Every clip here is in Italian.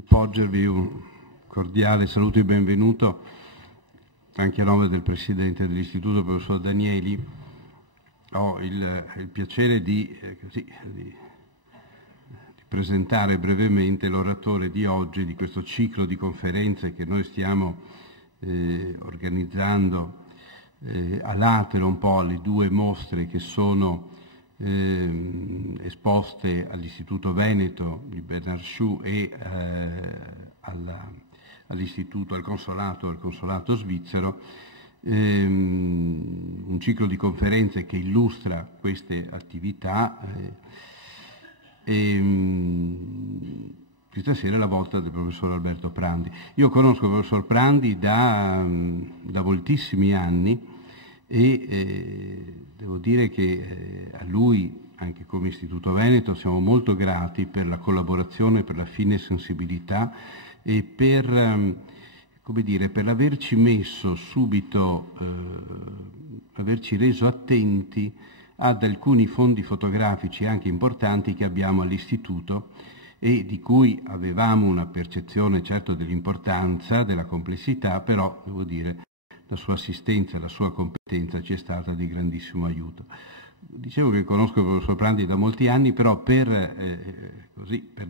Porgervi un cordiale saluto e benvenuto anche a nome del Presidente dell'Istituto, professor Danieli. Ho il piacere di presentare brevemente l'oratore di oggi, di questo ciclo di conferenze che noi stiamo organizzando all'atero un po' alle due mostre che sono esposte all'Istituto Veneto di Bernard Schuh e all'Istituto, al Consolato svizzero, un ciclo di conferenze che illustra queste attività. Questa sera è la volta del professor Alberto Prandi. Io conosco il professor Prandi da moltissimi anni e devo dire che a lui, anche come Istituto Veneto, siamo molto grati per la collaborazione, per la fine sensibilità e per averci messo subito, averci reso attenti ad alcuni fondi fotografici anche importanti che abbiamo all'Istituto e di cui avevamo una percezione certo dell'importanza, della complessità, però devo dire la sua assistenza, la sua competenza ci è stata di grandissimo aiuto. Dicevo che conosco il professor Prandi da molti anni, però per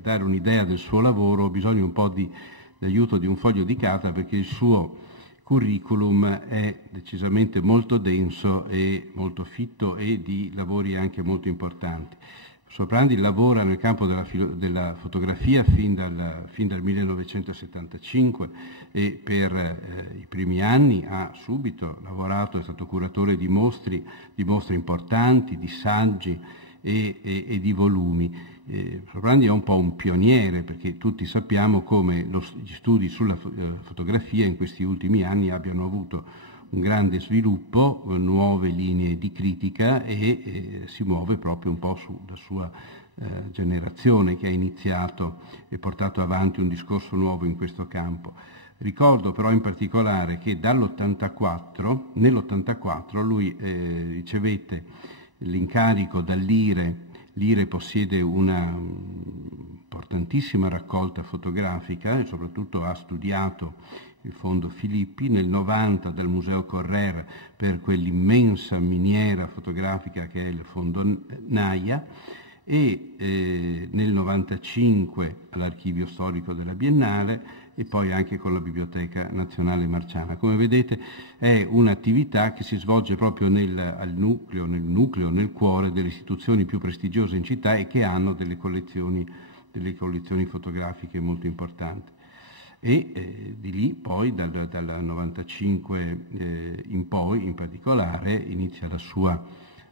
dare un'idea del suo lavoro ho bisogno un po' di aiuto di un foglio di carta, perché il suo curriculum è decisamente molto denso e molto fitto e di lavori anche molto importanti. Il professor Prandi lavora nel campo della fotografia fin dal 1975 e per i primi anni ha subito lavorato, è stato curatore di mostre importanti, di saggi e di volumi. Il professor Prandi è un po' un pioniere, perché tutti sappiamo come gli studi sulla fotografia in questi ultimi anni abbiano avuto un grande sviluppo, nuove linee di critica e si muove proprio un po' sulla sua generazione che ha iniziato e portato avanti un discorso nuovo in questo campo. Ricordo però in particolare che nell'84 lui ricevette l'incarico dall'IRE. L'IRE possiede una importantissima raccolta fotografica e soprattutto ha studiato il fondo Filippi, nel 90 dal Museo Correr per quell'immensa miniera fotografica che è il fondo Naia e nel 95 all'Archivio Storico della Biennale e poi anche con la Biblioteca Nazionale Marciana. Come vedete è un'attività che si svolge proprio nel nucleo, nel cuore delle istituzioni più prestigiose in città e che hanno delle collezioni fotografiche molto importanti. E di lì poi dal 95 in poi in particolare inizia la sua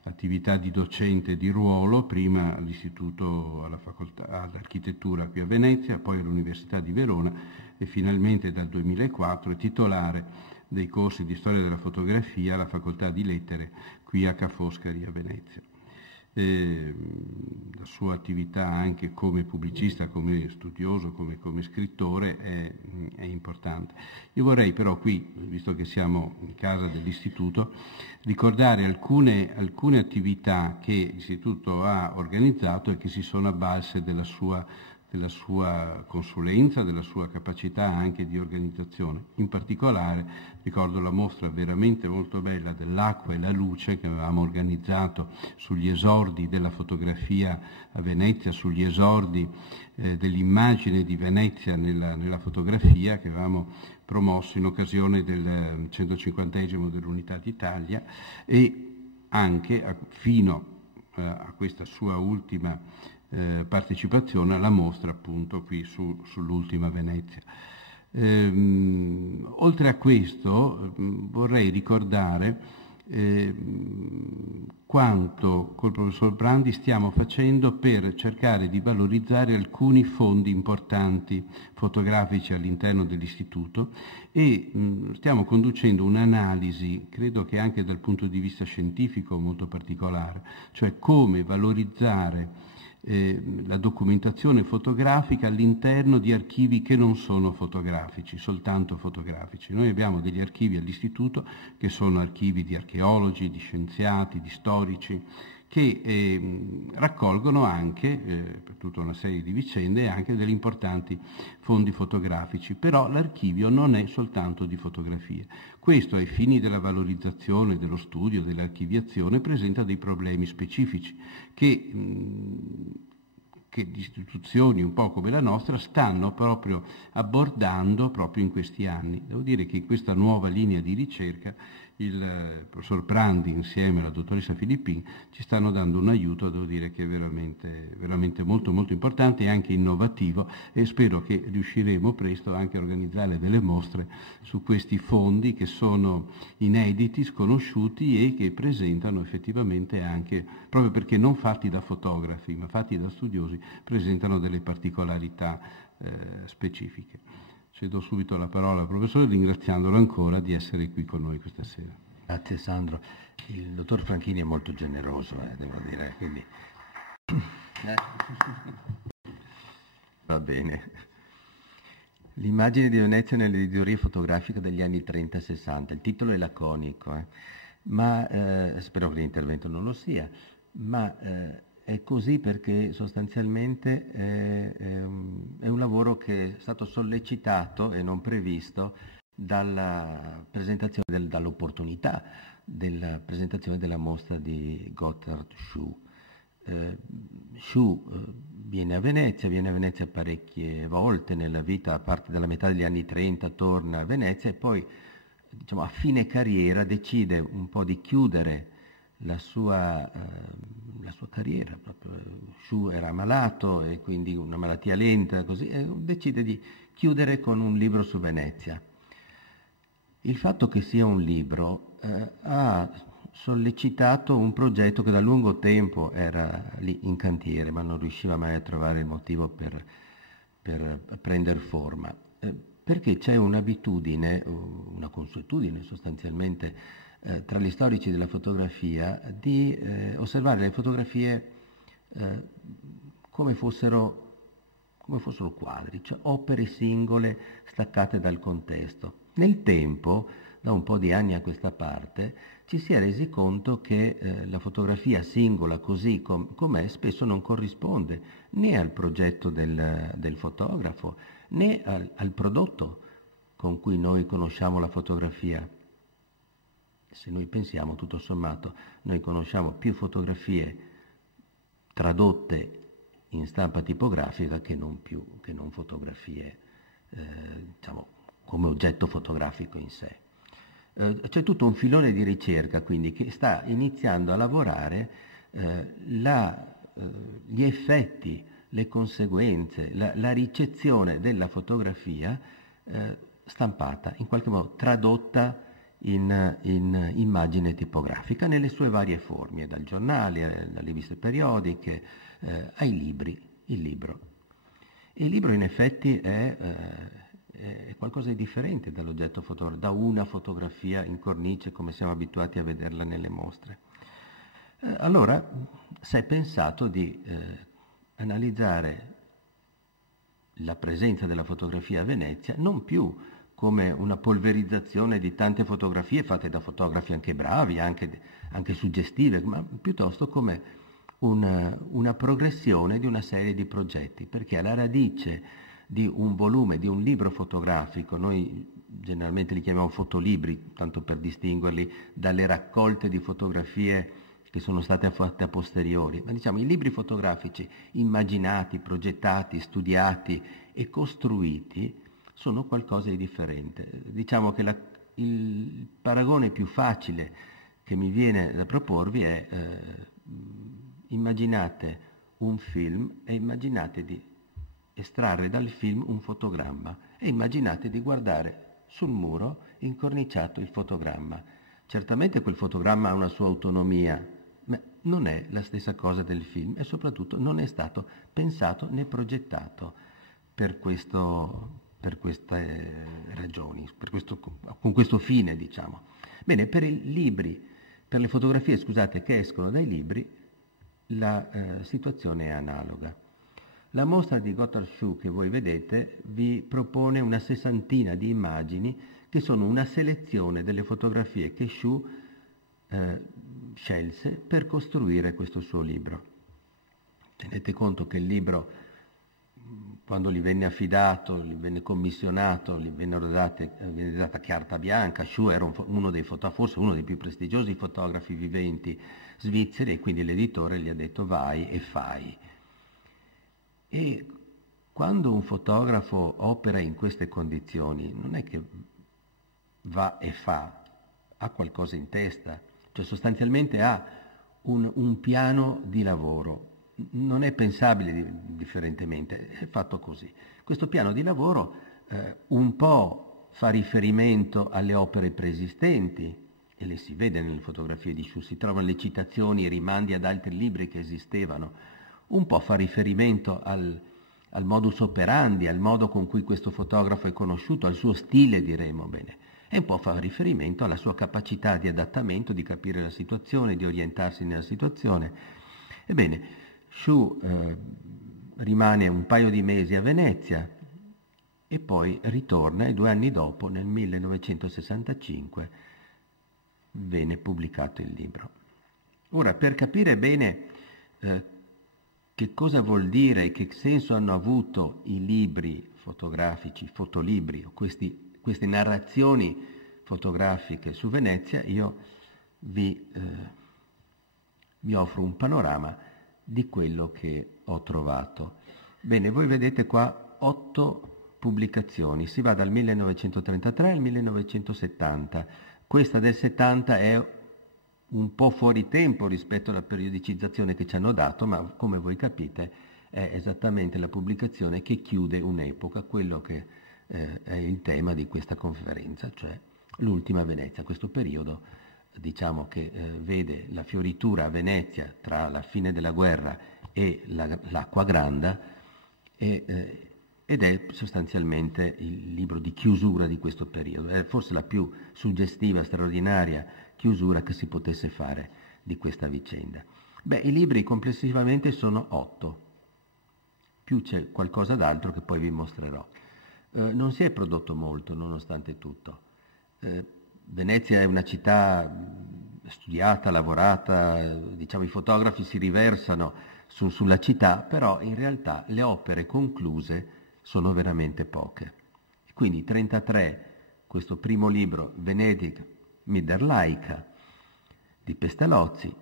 attività di docente di ruolo, prima all'Istituto, alla Facoltà d'Architettura qui a Venezia, poi all'Università di Verona e finalmente dal 2004 è titolare dei corsi di storia della fotografia alla Facoltà di Lettere qui a Ca' Foscari a Venezia. La sua attività anche come pubblicista, come studioso, come scrittore è importante. Io vorrei però qui, visto che siamo in casa dell'Istituto, ricordare alcune attività che l'Istituto ha organizzato e che si sono avvalse della sua consulenza, della sua capacità anche di organizzazione. In particolare ricordo la mostra veramente molto bella dell'acqua e la luce che avevamo organizzato sugli esordi della fotografia a Venezia, sugli esordi dell'immagine di Venezia nella fotografia che avevamo promosso in occasione del 150° dell'Unità d'Italia e anche fino a questa sua ultima partecipazione alla mostra appunto qui sull'ultima Venezia. Oltre a questo vorrei ricordare quanto col professor Prandi stiamo facendo per cercare di valorizzare alcuni fondi importanti fotografici all'interno dell'Istituto e stiamo conducendo un'analisi, credo che anche dal punto di vista scientifico molto particolare, cioè come valorizzare la documentazione fotografica all'interno di archivi che non sono fotografici, soltanto fotografici. Noi abbiamo degli archivi all'Istituto che sono archivi di archeologi, di scienziati, di storici, che raccolgono anche, per tutta una serie di vicende, anche degli importanti fondi fotografici. Però l'archivio non è soltanto di fotografie. Questo, ai fini della valorizzazione, dello studio, dell'archiviazione, presenta dei problemi specifici che istituzioni un po' come la nostra stanno proprio abbordando proprio in questi anni. Devo dire che in questa nuova linea di ricerca il professor Prandi insieme alla dottoressa Filippin ci stanno dando un aiuto, devo dire che è veramente molto molto importante e anche innovativo, e spero che riusciremo presto anche a organizzare delle mostre su questi fondi che sono inediti, sconosciuti e che presentano effettivamente anche, proprio perché non fatti da fotografi ma fatti da studiosi, presentano delle particolarità specifiche. Cedo subito la parola al professore, ringraziandolo ancora di essere qui con noi questa sera. Grazie Sandro. Il dottor Franchini è molto generoso, devo dire, quindi va bene. L'immagine di Venezia nell'editoria fotografica degli anni 30-60. Il titolo è laconico, ma spero che l'intervento non lo sia, ma è così perché sostanzialmente è un lavoro che è stato sollecitato e non previsto dalla presentazione dall'opportunità della presentazione della mostra di Gotthard Schuh. Schuh viene a Venezia parecchie volte nella vita, a parte dalla metà degli anni 30 torna a Venezia e poi, diciamo, a fine carriera decide un po' di chiudere la sua carriera. Schuh era malato e quindi una malattia lenta, così, e decide di chiudere con un libro su Venezia. Il fatto che sia un libro ha sollecitato un progetto che da lungo tempo era lì in cantiere, ma non riusciva mai a trovare il motivo per prendere forma, perché c'è un'abitudine, una consuetudine sostanzialmente tra gli storici della fotografia di osservare le fotografie come fossero quadri, cioè opere singole staccate dal contesto. Nel tempo, da un po' di anni a questa parte, ci si è resi conto che la fotografia singola così com'è spesso non corrisponde né al progetto del fotografo né al prodotto con cui noi conosciamo la fotografia. Se noi pensiamo, tutto sommato, noi conosciamo più fotografie tradotte in stampa tipografica che non fotografie, diciamo, come oggetto fotografico in sé. C'è tutto un filone di ricerca, quindi, che sta iniziando a lavorare gli effetti, le conseguenze, la ricezione della fotografia stampata, in qualche modo tradotta in immagine tipografica nelle sue varie forme, dal giornale alle riviste periodiche ai libri. Il libro in effetti è qualcosa di differente dall'oggetto fotografico, da una fotografia in cornice come siamo abituati a vederla nelle mostre. Allora si è pensato di analizzare la presenza della fotografia a Venezia non più come una polverizzazione di tante fotografie fatte da fotografi anche bravi, anche suggestive, ma piuttosto come una progressione di una serie di progetti, perché alla radice di un volume, di un libro fotografico, noi generalmente li chiamiamo fotolibri, tanto per distinguerli dalle raccolte di fotografie che sono state fatte a posteriori, ma diciamo i libri fotografici immaginati, progettati, studiati e costruiti sono qualcosa di differente. Diciamo che il paragone più facile che mi viene da proporvi è immaginate un film e immaginate di estrarre dal film un fotogramma e immaginate di guardare sul muro incorniciato il fotogramma. Certamente quel fotogramma ha una sua autonomia, ma non è la stessa cosa del film e soprattutto non è stato pensato né progettato per queste ragioni, con questo fine, diciamo. Bene, per le fotografie, scusate, che escono dai libri, la situazione è analoga. La mostra di Gotthard Schuh che voi vedete vi propone una sessantina di immagini che sono una selezione delle fotografie che Schuh scelse per costruire questo suo libro. Tenete conto che il libro, quando gli venne affidato, gli venne commissionato, gli venne data carta bianca. Schuh era uno dei forse uno dei più prestigiosi fotografi viventi svizzeri, e quindi l'editore gli ha detto vai e fai. E quando un fotografo opera in queste condizioni, non è che va e fa, ha qualcosa in testa, cioè sostanzialmente ha un piano di lavoro. Non è pensabile differentemente, è fatto così. Questo piano di lavoro un po' fa riferimento alle opere preesistenti, e le si vede nelle fotografie di Schuh, si trovano le citazioni e rimandi ad altri libri che esistevano, un po' fa riferimento al modus operandi, al modo con cui questo fotografo è conosciuto, al suo stile, diremo bene, e un po' fa riferimento alla sua capacità di adattamento, di capire la situazione, di orientarsi nella situazione. Ebbene, Schuh rimane un paio di mesi a Venezia e poi ritorna, e 2 anni dopo, nel 1965, venne pubblicato il libro. Ora, per capire bene che cosa vuol dire e che senso hanno avuto i libri fotografici, fotolibri, o queste narrazioni fotografiche su Venezia, io vi offro un panorama di quello che ho trovato. Bene, voi vedete qua 8 pubblicazioni, si va dal 1933 al 1970. Questa del 70 è un po' fuori tempo rispetto alla periodicizzazione che ci hanno dato, ma come voi capite è esattamente la pubblicazione che chiude un'epoca, quello che è il tema di questa conferenza, cioè l'ultima Venezia, questo periodo diciamo che vede la fioritura a Venezia tra la fine della guerra e l'acqua granda, ed è sostanzialmente il libro di chiusura di questo periodo. È forse la più suggestiva, straordinaria chiusura che si potesse fare di questa vicenda. I libri complessivamente sono 8, più c'è qualcosa d'altro che poi vi mostrerò. Non si è prodotto molto, nonostante tutto. Venezia è una città studiata, lavorata, diciamo i fotografi si riversano sulla città, però in realtà le opere concluse sono veramente poche. Quindi 33, questo primo libro, Venedig mit der Leica, di Pestalozzi,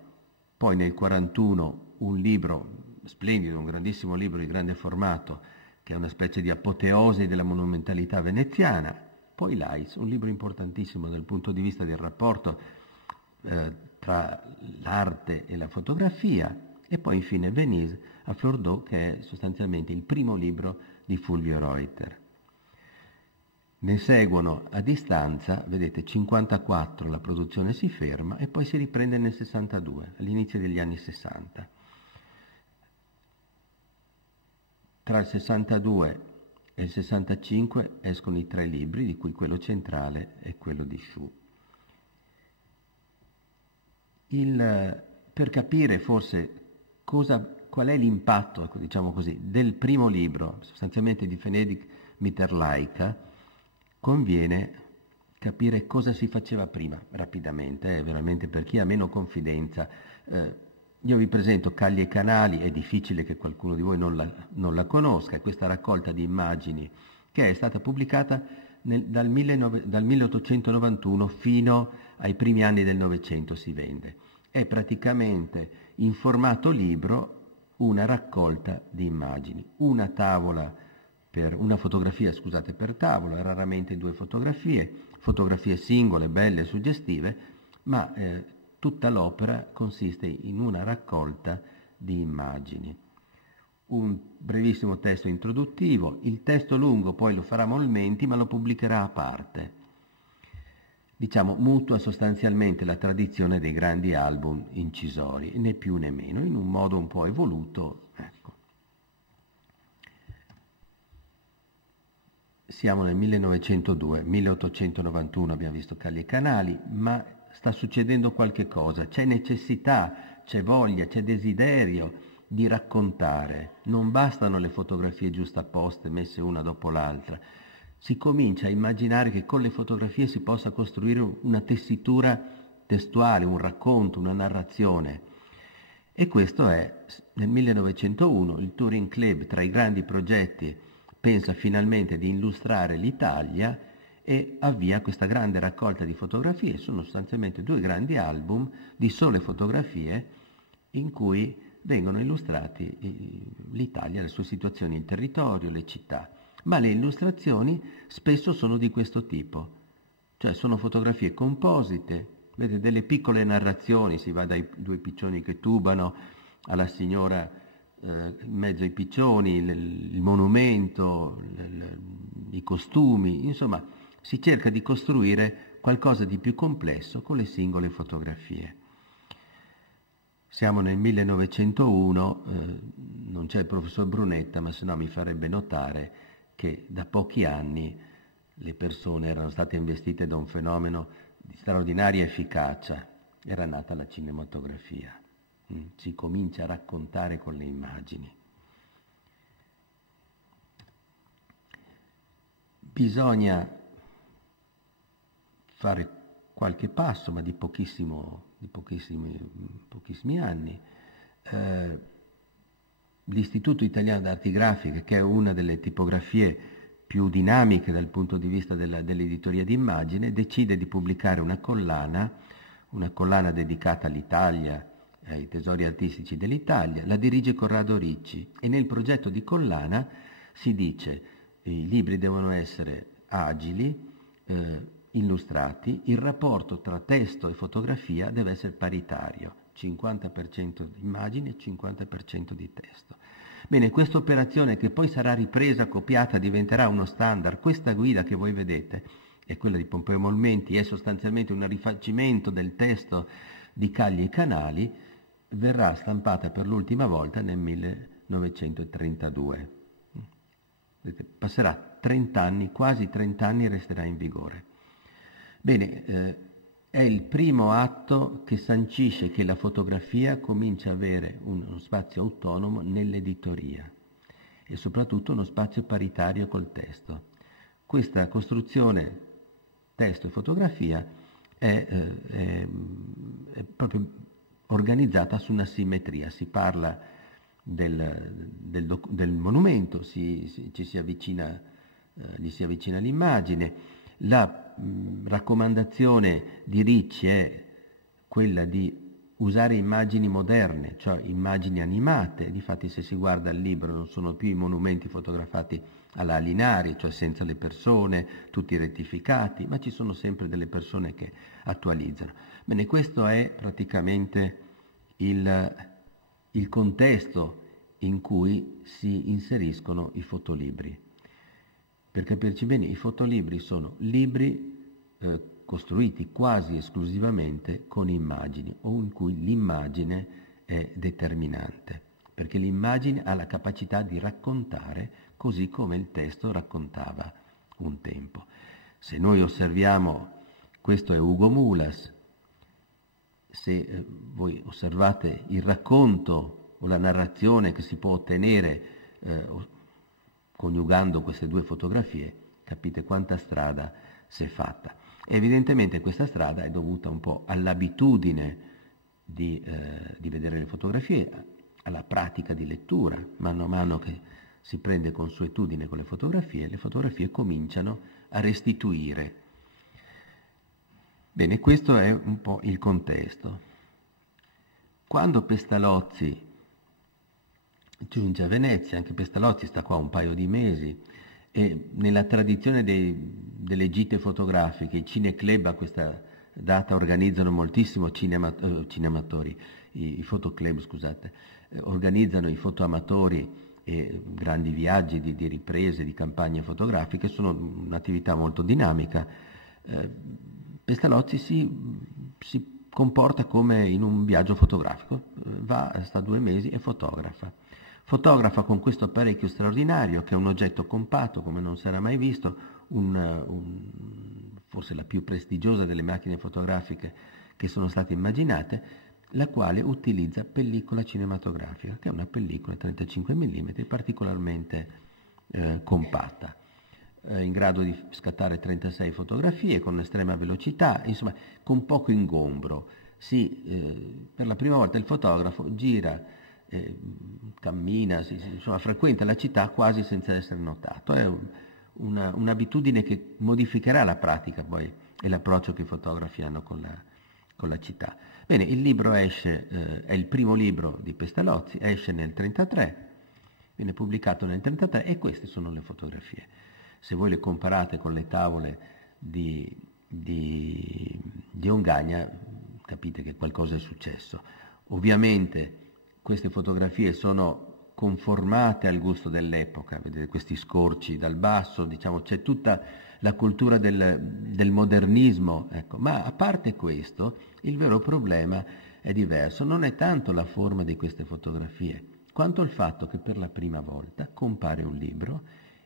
poi nel 41 un libro splendido, un grandissimo libro di grande formato, che è una specie di apoteosi della monumentalità veneziana, poi Leitz, un libro importantissimo dal punto di vista del rapporto tra l'arte e la fotografia, e poi infine Venise a Fleur d'Eau, che è sostanzialmente il primo libro di Fulvio Reuter. Ne seguono a distanza, vedete, 54 la produzione si ferma e poi si riprende nel 62, all'inizio degli anni 60. Tra il 62 e il 65 escono i 3 libri, di cui quello centrale è quello di Schuh. Per capire forse qual è l'impatto, diciamo così, del primo libro, sostanzialmente di Venedig mit der Leica, conviene capire cosa si faceva prima, rapidamente, veramente per chi ha meno confidenza. Io vi presento Cagli e Canali, è difficile che qualcuno di voi non la conosca, è questa raccolta di immagini che è stata pubblicata dal 1891 fino ai primi anni del Novecento si vende. È praticamente in formato libro una raccolta di immagini, una fotografia per tavola, raramente 2 fotografie singole, belle, suggestive, ma tutta l'opera consiste in una raccolta di immagini. Un brevissimo testo introduttivo, il testo lungo poi lo farà Molmenti, ma lo pubblicherà a parte. Diciamo, mutua sostanzialmente la tradizione dei grandi album incisori, né più né meno, in un modo un po' evoluto. Ecco. Siamo nel 1902, 1891 abbiamo visto Cagli e Canali, ma sta succedendo qualche cosa, c'è necessità, c'è voglia, c'è desiderio di raccontare, non bastano le fotografie giustapposte messe una dopo l'altra, si comincia a immaginare che con le fotografie si possa costruire una tessitura testuale, un racconto, una narrazione. E questo è, nel 1901, il Turing Club, tra i grandi progetti, pensa finalmente di illustrare l'Italia e avvia questa grande raccolta di fotografie. Sono sostanzialmente 2 grandi album di sole fotografie in cui vengono illustrati l'Italia, le sue situazioni, il territorio, le città. Ma le illustrazioni spesso sono di questo tipo, cioè sono fotografie composite, vedete, delle piccole narrazioni, si va dai 2 piccioni che tubano alla signora in mezzo ai piccioni, il monumento, i costumi, insomma si cerca di costruire qualcosa di più complesso con le singole fotografie. Siamo nel 1901, non c'è il professor Brunetta, ma se no mi farebbe notare che da pochi anni le persone erano state investite da un fenomeno di straordinaria efficacia, era nata la cinematografia. Si comincia a raccontare con le immagini. Bisogna fare qualche passo, ma di pochissimi anni. L'Istituto Italiano d'Arti Grafiche, che è una delle tipografie più dinamiche dal punto di vista dell'editoria d'immagine, decide di pubblicare una collana dedicata all'Italia, ai tesori artistici dell'Italia. La dirige Corrado Ricci e nel progetto di collana si dice che i libri devono essere agili, illustrati, il rapporto tra testo e fotografia deve essere paritario, 50% di immagini e 50% di testo. Bene, questa operazione, che poi sarà ripresa, copiata, diventerà uno standard. Questa guida che voi vedete è quella di Pompeo Molmenti, è sostanzialmente un rifacimento del testo di Cagli e Canali, verrà stampata per l'ultima volta nel 1932. Passerà 30 anni, quasi 30 anni, e resterà in vigore. Bene, è il primo atto che sancisce che la fotografia comincia a avere uno spazio autonomo nell'editoria e soprattutto uno spazio paritario col testo. Questa costruzione testo e fotografia è proprio organizzata su una simmetria. Si parla del monumento, gli si avvicina l'immagine. La raccomandazione di Ricci è quella di usare immagini moderne, cioè immagini animate. Difatti, se si guarda il libro, non sono più i monumenti fotografati alla Linari, cioè senza le persone, tutti rettificati, ma ci sono sempre delle persone che attualizzano. Bene, questo è praticamente il contesto in cui si inseriscono i fotolibri. Per capirci bene, i fotolibri sono libri costruiti quasi esclusivamente con immagini o in cui l'immagine è determinante, perché l'immagine ha la capacità di raccontare così come il testo raccontava un tempo. Se noi osserviamo, questo è Ugo Mulas, se voi osservate il racconto o la narrazione che si può ottenere coniugando queste 2 fotografie, capite quanta strada si è fatta. E evidentemente questa strada è dovuta un po' all'abitudine di vedere le fotografie, alla pratica di lettura. Mano a mano che si prende consuetudine con le fotografie cominciano a restituire. Bene, questo è un po' il contesto. Quando Pestalozzi giunge a Venezia, anche Pestalozzi sta qua un paio di mesi, e nella tradizione delle gite fotografiche, i cineclub a questa data organizzano moltissimo i fotoclub, scusate, organizzano i fotoamatori e grandi viaggi di riprese, di campagne fotografiche, sono un'attività molto dinamica. Pestalozzi si comporta come in un viaggio fotografico, sta 2 mesi e fotografa con questo apparecchio straordinario, che è un oggetto compatto come non si era mai visto, forse la più prestigiosa delle macchine fotografiche che sono state immaginate, la quale utilizza pellicola cinematografica, che è una pellicola 35 mm particolarmente compatta. in grado di scattare 36 fotografie con estrema velocità, insomma con poco ingombro. Per la prima volta il fotografo gira, cammina, insomma, frequenta la città quasi senza essere notato. È un'abitudine che modificherà la pratica poi e l'approccio che i fotografi hanno con la città. Bene, il libro esce, è il primo libro di Pestalozzi, esce nel 1933, viene pubblicato nel 1933 e queste sono le fotografie. Se voi le comparate con le tavole di Ongagna, capite che qualcosa è successo. Ovviamente queste fotografie sono conformate al gusto dell'epoca, vedete questi scorci dal basso, diciamo c'è tutta la cultura del modernismo, ecco. Ma a parte questo, il vero problema è diverso, non è tanto la forma di queste fotografie, quanto il fatto che per la prima volta compare un libro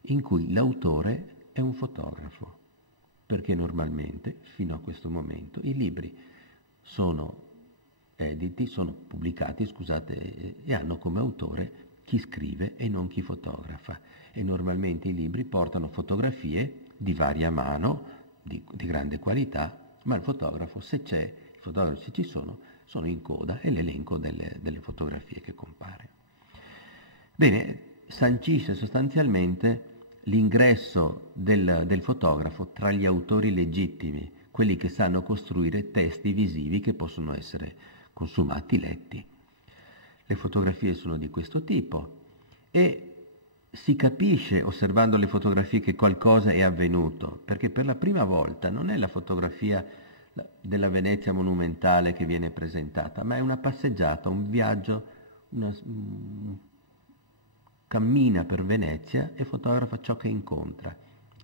in cui l'autore è un fotografo, perché normalmente, fino a questo momento, i libri sono editi, sono pubblicati, scusate, e hanno come autore chi scrive e non chi fotografa. E normalmente i libri portano fotografie di varia mano, di grande qualità, ma il fotografo, se c'è, i fotografi se ci sono in coda e l'elenco delle fotografie che compare. Bene, sancisce sostanzialmente l'ingresso del fotografo tra gli autori legittimi, quelli che sanno costruire testi visivi che possono essere consumati, letti. Le fotografie sono di questo tipo e si capisce osservando le fotografie che qualcosa è avvenuto, perché per la prima volta non è la fotografia della Venezia monumentale che viene presentata, ma è una passeggiata, un viaggio, cammina per Venezia e fotografa ciò che incontra.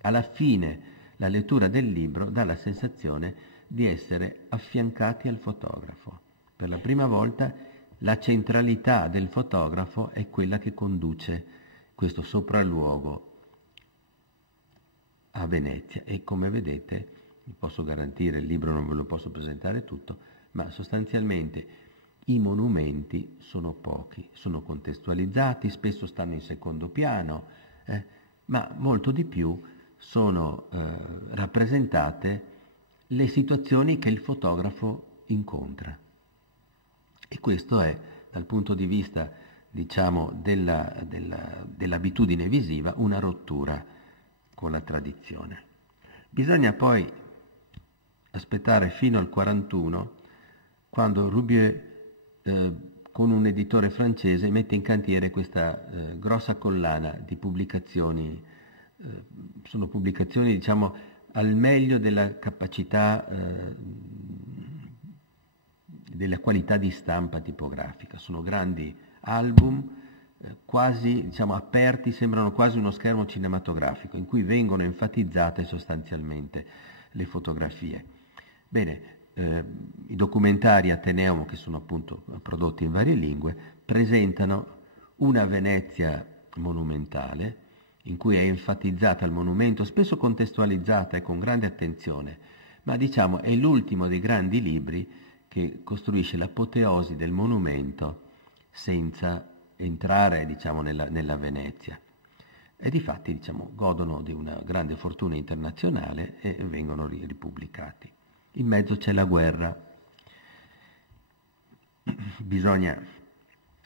Alla fine la lettura del libro dà la sensazione di essere affiancati al fotografo. Per la prima volta la centralità del fotografo è quella che conduce questo sopralluogo a Venezia e come vedete, vi posso garantire, il libro non ve lo posso presentare tutto, ma sostanzialmente i monumenti sono pochi, sono contestualizzati, spesso stanno in secondo piano, ma molto di più sono rappresentate le situazioni che il fotografo incontra. E questo è, dal punto di vista, diciamo, dell'abitudine visiva, una rottura con la tradizione. Bisogna poi aspettare fino al 1941, quando Rubier, con un editore francese, mette in cantiere questa grossa collana di pubblicazioni. Sono pubblicazioni, diciamo, al meglio della capacità, della qualità di stampa tipografica. Sono grandi album, quasi, diciamo, aperti, sembrano quasi uno schermo cinematografico, in cui vengono enfatizzate sostanzialmente le fotografie. Bene, i documentari Ateneum, che sono appunto prodotti in varie lingue, presentano una Venezia monumentale, in cui è enfatizzata il monumento, spesso contestualizzata e con grande attenzione, ma diciamo è l'ultimo dei grandi libri che costruisce l'apoteosi del monumento senza entrare, diciamo, nella Venezia. E difatti, diciamo, godono di una grande fortuna internazionale e vengono ripubblicati. In mezzo c'è la guerra. Bisogna,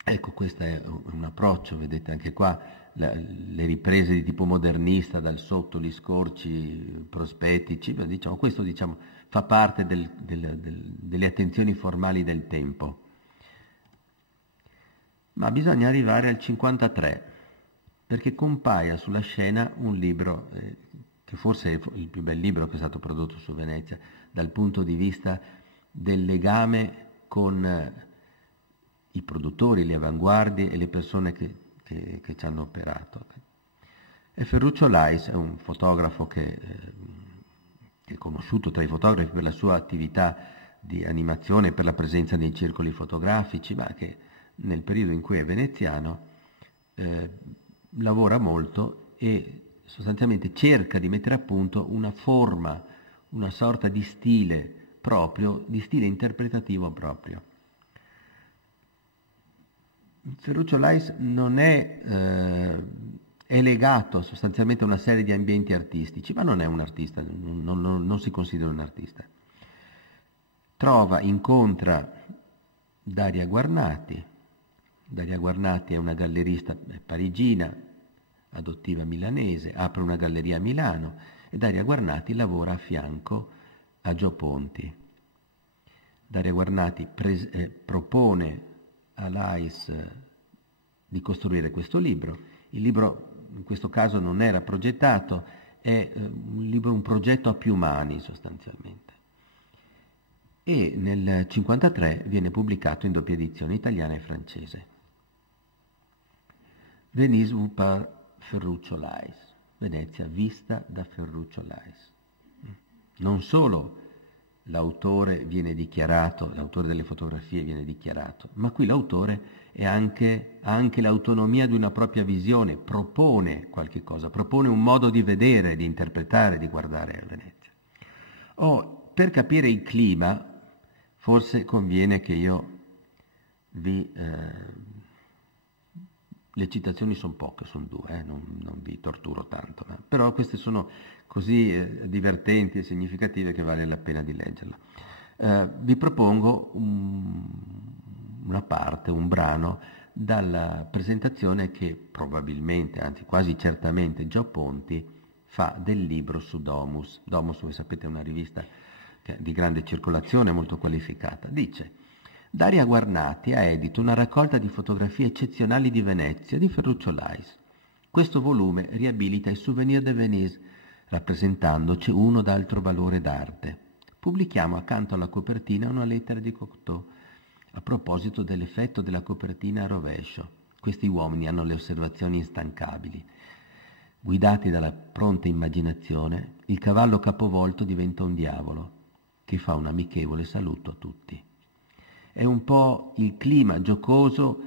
ecco, questo è un approccio, vedete anche qua, le riprese di tipo modernista dal sotto, gli scorci prospettici, diciamo, questo, diciamo, fa parte delle attenzioni formali del tempo. Ma bisogna arrivare al 1953 perché compaia sulla scena un libro che forse è il più bel libro che è stato prodotto su Venezia dal punto di vista del legame con i produttori, le avanguardie e le persone che ci hanno operato. E Ferruccio Lais è un fotografo che è conosciuto tra i fotografi per la sua attività di animazione, per la presenza nei circoli fotografici, ma che nel periodo in cui è veneziano lavora molto e sostanzialmente cerca di mettere a punto una forma, una sorta di stile proprio, di stile interpretativo proprio. Ferruccio Lais non è è legato sostanzialmente a una serie di ambienti artistici, ma non è un artista, non si considera un artista. Incontra Daria Guarnati. Daria Guarnati è una gallerista parigina, adottiva milanese, apre una galleria a Milano e Daria Guarnati lavora a fianco a Gio Ponti. Daria Guarnati propone all'AIS di costruire questo libro. Il libro in questo caso non era progettato, è un progetto a più mani sostanzialmente. E nel 1953 viene pubblicato in doppia edizione italiana e francese. Venise vu par Ferruccio Lais, Venezia vista da Ferruccio Lais. Non solo l'autore viene dichiarato, l'autore delle fotografie viene dichiarato, ma qui l'autore ha anche l'autonomia di una propria visione, propone qualche cosa, propone un modo di vedere, di interpretare, di guardare a Venezia. Per capire il clima, forse conviene che io le citazioni sono poche, sono due, non vi torturo tanto, però queste sono così divertenti e significative che vale la pena di leggerla. Vi propongo una parte, un brano dalla presentazione che probabilmente, anzi quasi certamente, Gio Ponti fa del libro su Domus. Domus, voi sapete, è una rivista di grande circolazione, molto qualificata. Dice: Daria Guarnati ha edito una raccolta di fotografie eccezionali di Venezia di Ferruccio Lais. Questo volume riabilita i souvenir de Venise, rappresentandoci uno d'altro valore d'arte. Pubblichiamo accanto alla copertina una lettera di Cocteau a proposito dell'effetto della copertina a rovescio. Questi uomini hanno le osservazioni instancabili. Guidati dalla pronta immaginazione, il cavallo capovolto diventa un diavolo che fa un amichevole saluto a tutti. È un po' il clima giocoso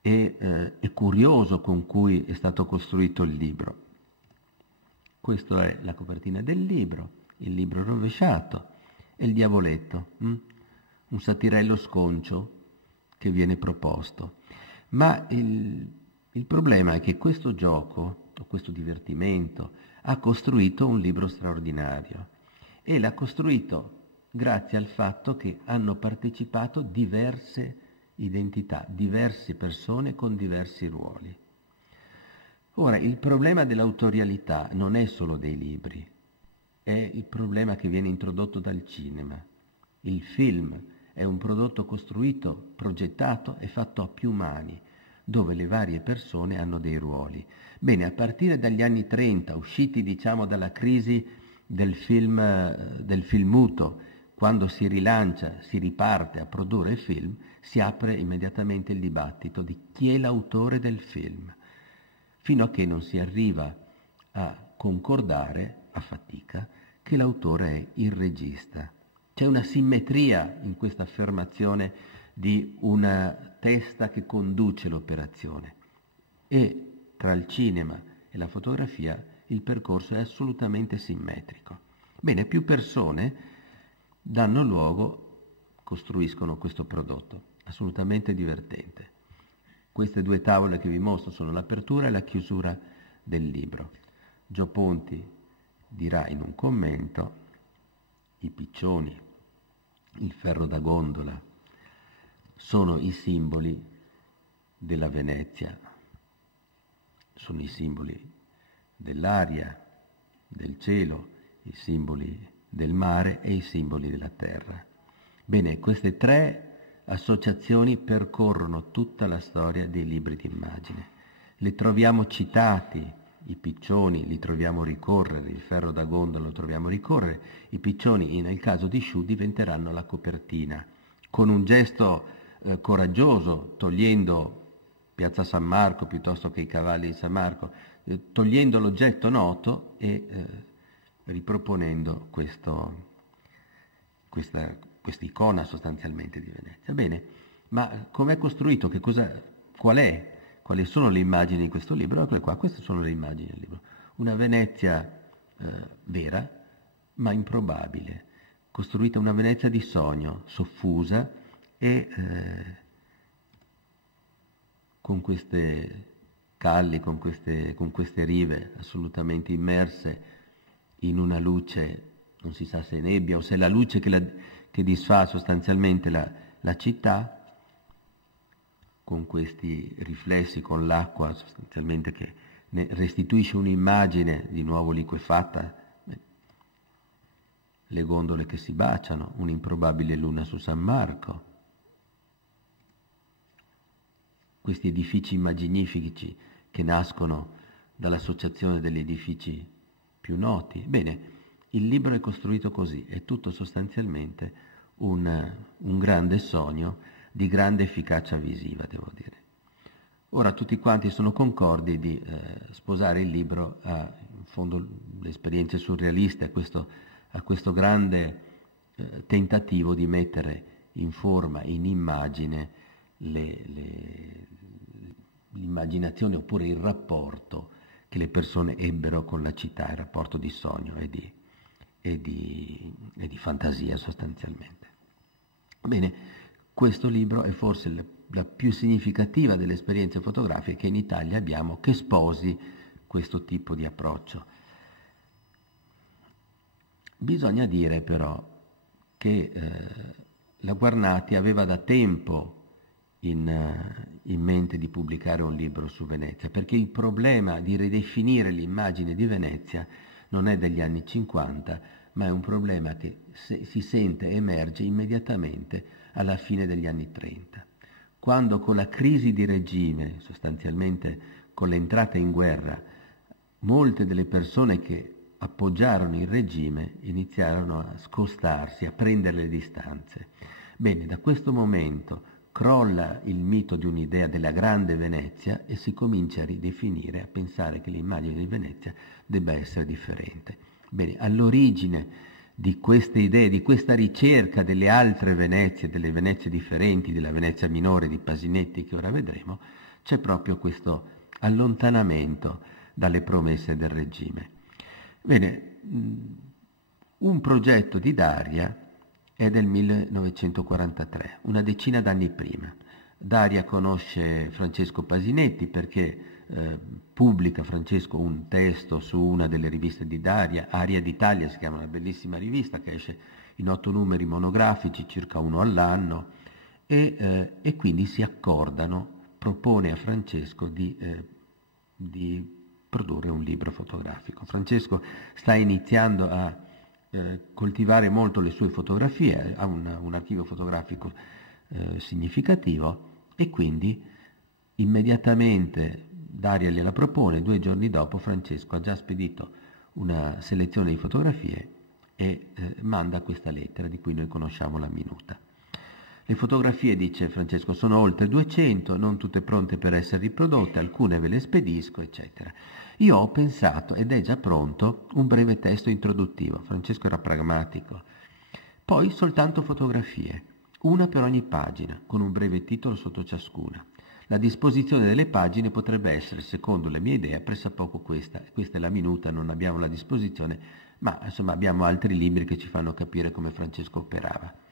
e curioso con cui è stato costruito il libro. Questa è la copertina del libro, il libro rovesciato e il diavoletto, un satirello sconcio che viene proposto. Ma il problema è che questo gioco, o questo divertimento, ha costruito un libro straordinario e l'ha costruito grazie al fatto che hanno partecipato diverse identità, diverse persone con diversi ruoli. Ora, il problema dell'autorialità non è solo dei libri, è il problema che viene introdotto dal cinema. Il film è un prodotto costruito, progettato e fatto a più mani, dove le varie persone hanno dei ruoli. Bene, a partire dagli anni 30, usciti diciamo dalla crisi del film muto, quando si rilancia, si riparte a produrre film, si apre immediatamente il dibattito di chi è l'autore del film, fino a che non si arriva a concordare, a fatica, che l'autore è il regista. C'è una simmetria in questa affermazione di una testa che conduce l'operazione e tra il cinema e la fotografia il percorso è assolutamente simmetrico. Bene, più persone danno luogo, costruiscono questo prodotto, assolutamente divertente. Queste due tavole che vi mostro sono l'apertura e la chiusura del libro. Gio Ponti dirà in un commento: i piccioni, il ferro da gondola, sono i simboli della Venezia, sono i simboli dell'aria, del cielo, i simboli del mare e i simboli della terra. Bene, queste tre associazioni percorrono tutta la storia dei libri d'immagine. Le troviamo citati, i piccioni li troviamo ricorrere, il ferro da gondola lo troviamo ricorrere, i piccioni nel caso di Sciù diventeranno la copertina, con un gesto coraggioso, togliendo Piazza San Marco piuttosto che i cavalli di San Marco, togliendo l'oggetto noto e riproponendo questa icona sostanzialmente di Venezia. Bene, ma com'è costruito? Quali sono le immagini di questo libro? Eccole qua, queste sono le immagini del libro. Una Venezia vera, ma improbabile, costruita una Venezia di sogno, soffusa e con queste scalli, con queste rive assolutamente immerse in una luce, non si sa se è nebbia o se è la luce che disfa sostanzialmente la città, con questi riflessi, con l'acqua sostanzialmente che ne restituisce un'immagine di nuovo liquefatta, le gondole che si baciano, un'improbabile luna su San Marco, questi edifici immaginifici che nascono dall'associazione degli edifici più noti. Bene, il libro è costruito così, è tutto sostanzialmente un grande sogno di grande efficacia visiva, devo dire. Ora tutti quanti sono concordi di sposare il libro in fondo le esperienze surrealiste, a questo grande tentativo di mettere in forma, in immagine, l'immaginazione oppure il rapporto che le persone ebbero con la città, il rapporto di sogno e di fantasia sostanzialmente. Bene, questo libro è forse la più significativa delle esperienze fotografiche che in Italia abbiamo che sposi questo tipo di approccio. Bisogna dire però che la Guarnati aveva da tempo in mente di pubblicare un libro su Venezia, perché il problema di ridefinire l'immagine di Venezia non è degli anni 50, ma è un problema che si sente emerge immediatamente alla fine degli anni 30, quando con la crisi di regime, sostanzialmente con l'entrata in guerra, molte delle persone che appoggiarono il regime iniziarono a scostarsi, a prendere le distanze. Bene, da questo momento crolla il mito di un'idea della grande Venezia e si comincia a ridefinire, a pensare che l'immagine di Venezia debba essere differente. Bene, all'origine di queste idee, di questa ricerca delle altre Venezie, delle Venezie differenti, della Venezia minore di Pasinetti che ora vedremo, c'è proprio questo allontanamento dalle promesse del regime. Bene, un progetto di Daria è del 1943, una decina d'anni prima. Daria conosce Francesco Pasinetti perché pubblica Francesco un testo su una delle riviste di Daria, Aria d'Italia si chiama, una bellissima rivista che esce in 8 numeri monografici, circa uno all'anno, e quindi si accordano, propone a Francesco di produrre un libro fotografico. Francesco sta iniziando a coltivare molto le sue fotografie, ha un archivio fotografico significativo e quindi immediatamente Daria gliela propone. 2 giorni dopo Francesco ha già spedito una selezione di fotografie e manda questa lettera di cui noi conosciamo la minuta. Le fotografie, dice Francesco, sono oltre 200, non tutte pronte per essere riprodotte, alcune ve le spedisco, eccetera. Io ho pensato, ed è già pronto, un breve testo introduttivo. Francesco era pragmatico. Poi soltanto fotografie, una per ogni pagina, con un breve titolo sotto ciascuna. La disposizione delle pagine potrebbe essere, secondo le mie idee, pressappoco questa. Questa è la minuta, non abbiamo la disposizione, ma insomma abbiamo altri libri che ci fanno capire come Francesco operava.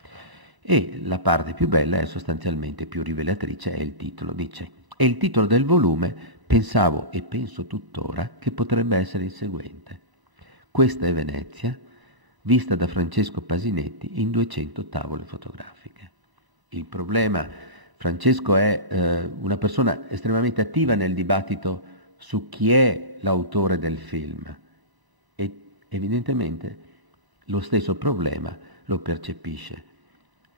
E la parte più bella è sostanzialmente più rivelatrice, è il titolo, dice. E il titolo del volume, pensavo e penso tuttora, che potrebbe essere il seguente. Questa è Venezia, vista da Francesco Pasinetti in 200 tavole fotografiche. Il problema, Francesco è una persona estremamente attiva nel dibattito su chi è l'autore del film e evidentemente lo stesso problema lo percepisce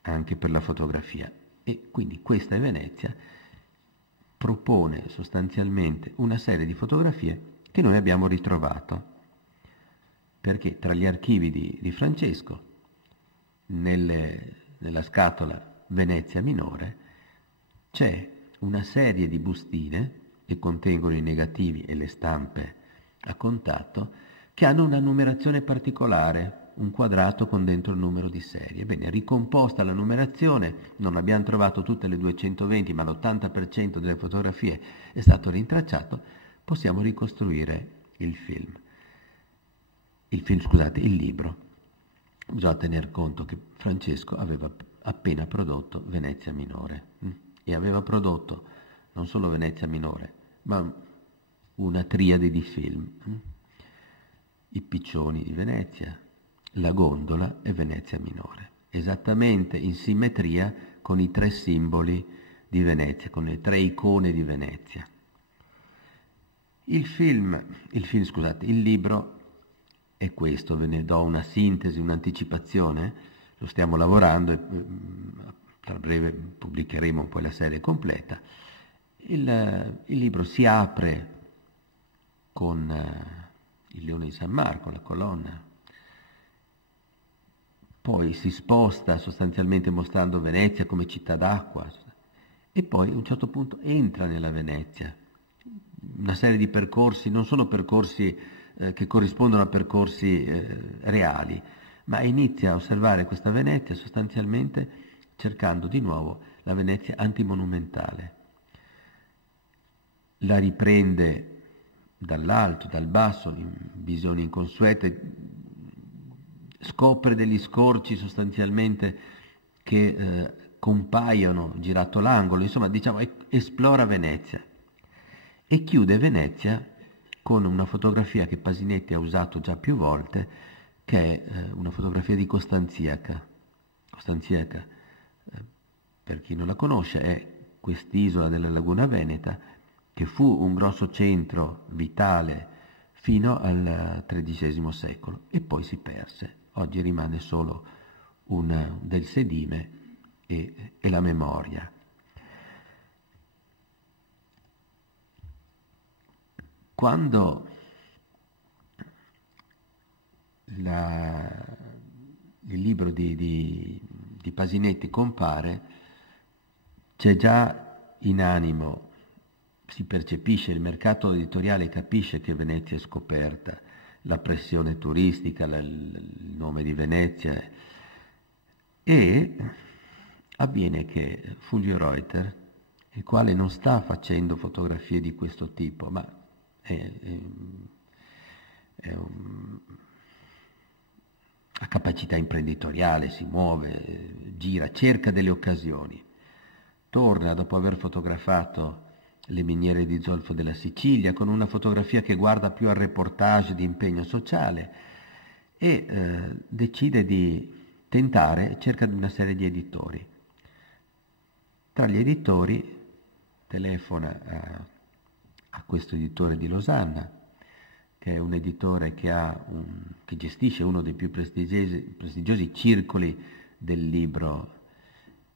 anche per la fotografia. E quindi questa è Venezia, propone sostanzialmente una serie di fotografie che noi abbiamo ritrovato, perché tra gli archivi di Francesco, nella scatola Venezia minore, c'è una serie di bustine che contengono i negativi e le stampe a contatto che hanno una numerazione particolare, un quadrato con dentro il numero di serie. Bene, ricomposta la numerazione, non abbiamo trovato tutte le 220, ma l'80% delle fotografie è stato rintracciato, possiamo ricostruire il libro. Bisogna tener conto che Francesco aveva appena prodotto Venezia minore e aveva prodotto non solo Venezia minore, ma una triade di film: I Piccioni di Venezia, La Gondola e Venezia Minore, esattamente in simmetria con i 3 simboli di Venezia, con le 3 icone di Venezia. Il libro è questo, ve ne do una sintesi, un'anticipazione, lo stiamo lavorando e tra breve pubblicheremo poi la serie completa. Il libro si apre con il Leone di San Marco, la colonna, poi si sposta sostanzialmente mostrando Venezia come città d'acqua e poi a un certo punto entra nella Venezia. Una serie di percorsi, non sono percorsi che corrispondono a percorsi reali, ma inizia a osservare questa Venezia sostanzialmente cercando di nuovo la Venezia antimonumentale. La riprende dall'alto, dal basso, in visioni inconsuete, scopre degli scorci sostanzialmente che compaiono girato l'angolo, insomma diciamo esplora Venezia e chiude Venezia con una fotografia che Pasinetti ha usato già più volte, che è una fotografia di Costanziaca. Costanziaca, per chi non la conosce, è quest'isola della Laguna Veneta che fu un grosso centro vitale fino al XIII secolo e poi si perse. Oggi rimane solo del sedime e la memoria. Quando il libro di Pasinetti compare, c'è già in animo, si percepisce, il mercato editoriale capisce che Venezia è scoperta, la pressione turistica, il nome di Venezia, e avviene che Fulvio Reuter, il quale non sta facendo fotografie di questo tipo, ma ha capacità imprenditoriale, si muove, gira, cerca delle occasioni. Torna dopo aver fotografato le miniere di zolfo della Sicilia con una fotografia che guarda più al reportage di impegno sociale e decide di tentare, cerca una serie di editori. Tra gli editori telefona a questo editore di Losanna, che è un editore che gestisce uno dei più prestigiosi circoli del libro,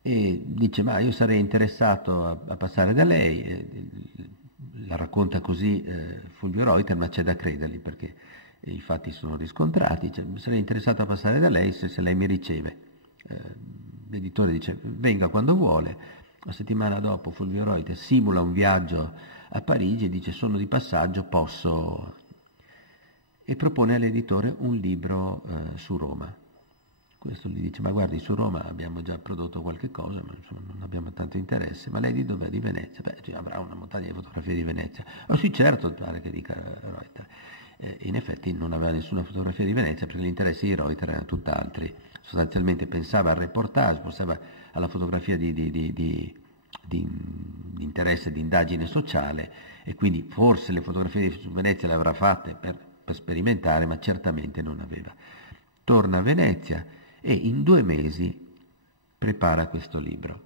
e dice: ma io sarei interessato a passare da lei. La racconta così Fulvio Reuter, ma c'è da credergli perché i fatti sono riscontrati. Dice: sarei interessato a passare da lei se lei mi riceve. L'editore dice: venga quando vuole. Una settimana dopo Fulvio Reuter simula un viaggio a Parigi e dice: sono di passaggio, posso... e propone all'editore un libro su Roma. Questo gli dice: ma guardi, su Roma abbiamo già prodotto qualche cosa, ma insomma, non abbiamo tanto interesse. Ma lei di dov'è? Di Venezia? Beh, avrà una montagna di fotografie di Venezia. Oh sì, certo, pare che dica Reuter. In effetti non aveva nessuna fotografia di Venezia perché gli interessi di Reuter erano tutt'altri. Sostanzialmente pensava al reportage, pensava alla fotografia di interesse, di indagine sociale, e quindi forse le fotografie di Venezia le avrà fatte per sperimentare, ma certamente non aveva. Torna a Venezia e in 2 mesi prepara questo libro.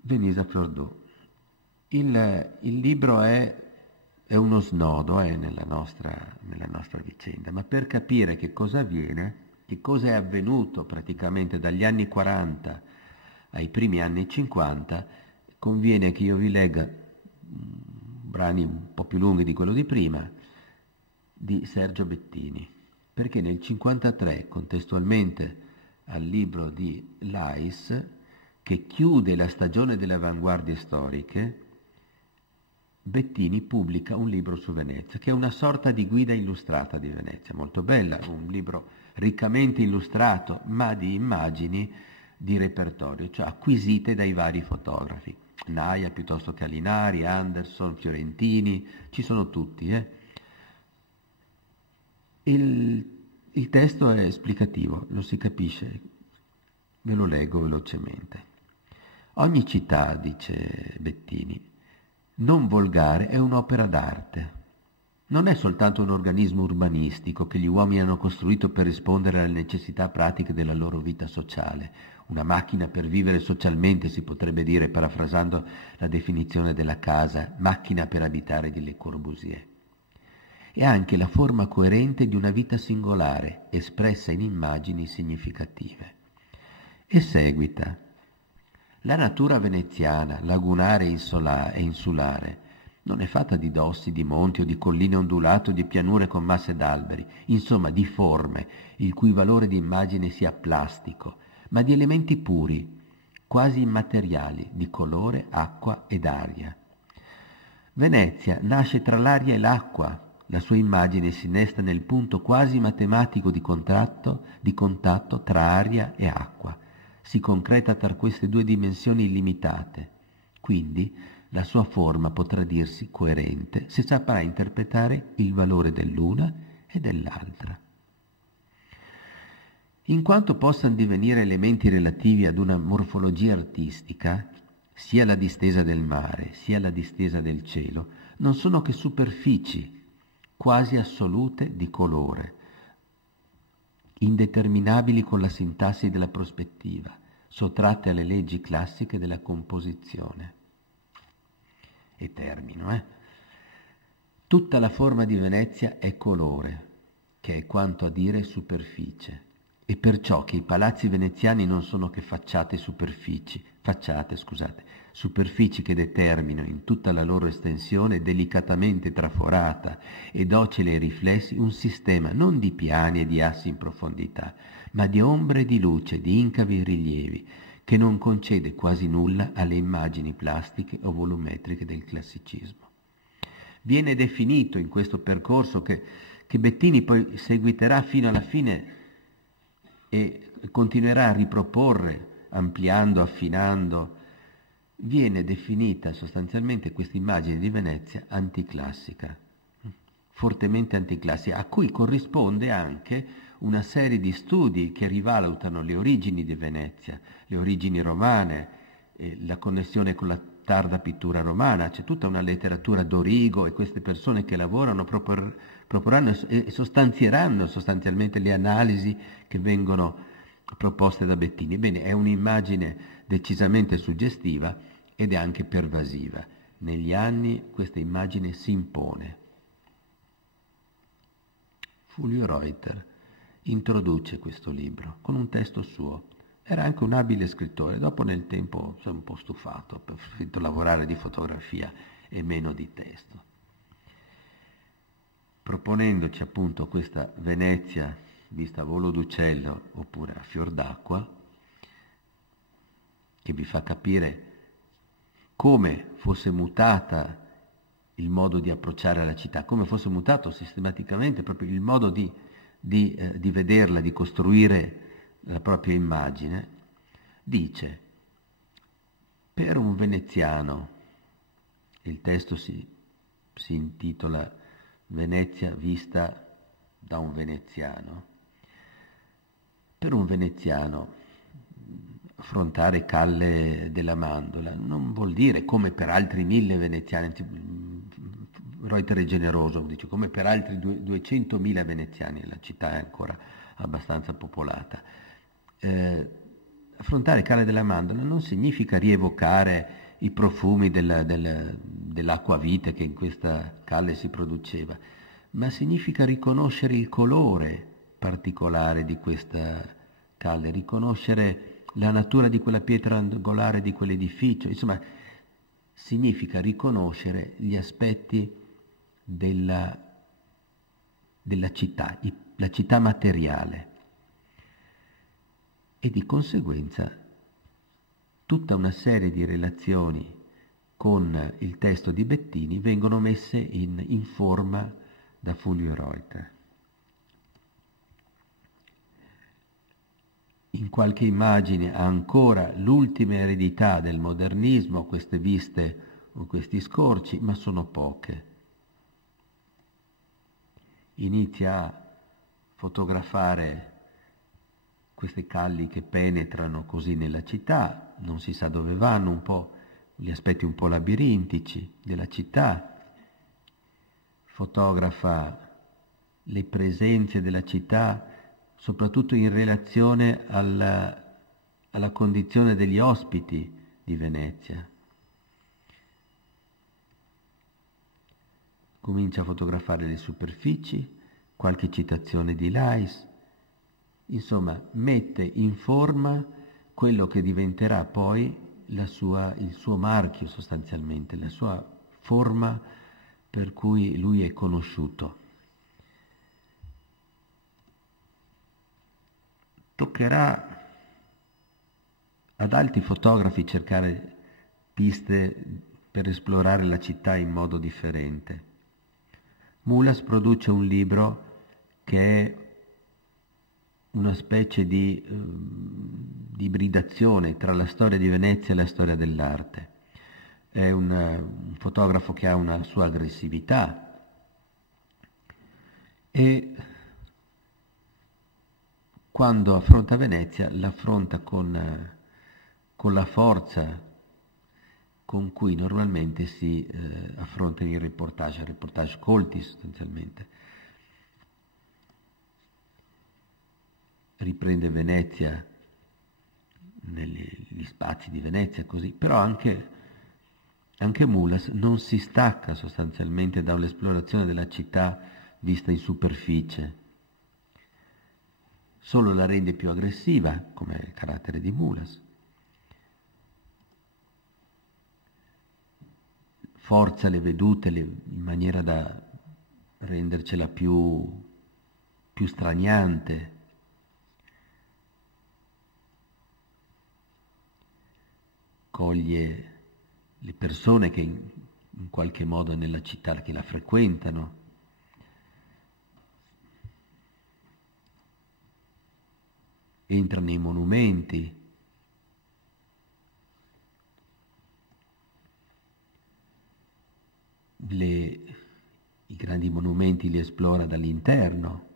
Venise a Fleur d'Eau. Il libro è uno snodo nella nostra vicenda, ma per capire che cosa avviene, che cosa è avvenuto praticamente dagli anni 40 ai primi anni 50, conviene che io vi legga brani un po' più lunghi di quello di prima, di Sergio Bettini, perché nel 1953, contestualmente al libro di Lais, che chiude la stagione delle avanguardie storiche, Bettini pubblica un libro su Venezia, che è una sorta di guida illustrata di Venezia, molto bella, un libro riccamente illustrato, ma di immagini di repertorio, cioè acquisite dai vari fotografi, Naia piuttosto che Alinari, Anderson, Fiorentini, ci sono tutti. Il testo è esplicativo, lo si capisce, ve lo leggo velocemente. Ogni città, dice Bettini, non volgare è un'opera d'arte. Non è soltanto un organismo urbanistico che gli uomini hanno costruito per rispondere alle necessità pratiche della loro vita sociale, una macchina per vivere socialmente, si potrebbe dire, parafrasando la definizione della casa, macchina per abitare di Le Corbusier. È anche la forma coerente di una vita singolare, espressa in immagini significative. E seguita: la natura veneziana, lagunare e insulare, non è fatta di dossi, di monti o di colline ondulate o di pianure con masse d'alberi, insomma di forme, il cui valore di immagine sia plastico, ma di elementi puri, quasi immateriali, di colore, acqua ed aria. Venezia nasce tra l'aria e l'acqua, la sua immagine si innesta nel punto quasi matematico di contatto tra aria e acqua, si concreta tra queste due dimensioni illimitate, quindi la sua forma potrà dirsi coerente se saprà interpretare il valore dell'una e dell'altra. In quanto possano divenire elementi relativi ad una morfologia artistica, sia la distesa del mare, sia la distesa del cielo, non sono che superfici quasi assolute di colore, indeterminabili con la sintassi della prospettiva, sottratte alle leggi classiche della composizione. E termino, Tutta la forma di Venezia è colore, che è quanto a dire superficie, e perciò che i palazzi veneziani non sono che facciate, superfici che determinano in tutta la loro estensione, delicatamente traforata e docile ai riflessi, un sistema non di piani e di assi in profondità, ma di ombre e di luce, di incavi e rilievi, che non concede quasi nulla alle immagini plastiche o volumetriche del classicismo. Viene definito in questo percorso che Bettini poi seguiterà fino alla fine e continuerà a riproporre, ampliando, affinando, viene definita sostanzialmente questa immagine di Venezia anticlassica, fortemente anticlassica, a cui corrisponde anche una serie di studi che rivalutano le origini di Venezia, le origini romane, la connessione con la tarda pittura romana. C'è tutta una letteratura d'Origo e queste persone che lavorano proporranno e sostanzieranno sostanzialmente le analisi che vengono proposte da Bettini. Bene, è un'immagine decisamente suggestiva ed è anche pervasiva. Negli anni questa immagine si impone. Fulvio Reuter introduce questo libro con un testo suo. Era anche un abile scrittore, dopo nel tempo si è un po' stufato, ha preferito lavorare di fotografia e meno di testo. Proponendoci appunto questa Venezia vista a volo d'uccello oppure a fior d'acqua, che vi fa capire come fosse mutata il modo di approcciare la città, come fosse mutato sistematicamente proprio il modo di vederla, di costruire la propria immagine. Dice: per un veneziano, il testo si intitola Venezia vista da un veneziano, per un veneziano affrontare Calle della Mandola non vuol dire, come per altri 1000 veneziani, Reuter è generoso, dice, come per altri 200.000 veneziani, la città è ancora abbastanza popolata. Affrontare Calle della Mandola non significa rievocare i profumi dell'acquavite che in questa calle si produceva, ma significa riconoscere il colore particolare di questa calle, riconoscere la natura di quella pietra angolare, di quell'edificio, insomma significa riconoscere gli aspetti della città, la città materiale, e di conseguenza tutta una serie di relazioni con il testo di Bettini vengono messe in forma da Fulvio Reuter. In qualche immagine ha ancora l'ultima eredità del modernismo, queste viste o questi scorci, ma sono poche. Inizia a fotografare queste calli che penetrano così nella città, non si sa dove vanno, un po' gli aspetti un po' labirintici della città, fotografa le presenze della città, soprattutto in relazione alla condizione degli ospiti di Venezia. Comincia a fotografare le superfici, qualche citazione di Lais, insomma mette in forma quello che diventerà poi il suo marchio sostanzialmente, la sua forma per cui lui è conosciuto. Toccherà ad altri fotografi cercare piste per esplorare la città in modo differente. Mulas produce un libro che è una specie di ibridazione tra la storia di Venezia e la storia dell'arte. È un fotografo che ha una sua aggressività e quando affronta Venezia l'affronta con la forza con cui normalmente si affrontano i reportage colti sostanzialmente. Riprende Venezia negli spazi di Venezia così, però anche Mulas non si stacca sostanzialmente dall'esplorazione della città vista in superficie, solo la rende più aggressiva, come il carattere di Mulas. Forza le vedute in maniera da rendercela più straniante. Coglie le persone che in qualche modo nella città che la frequentano. Entra nei monumenti. I grandi monumenti li esplora dall'interno.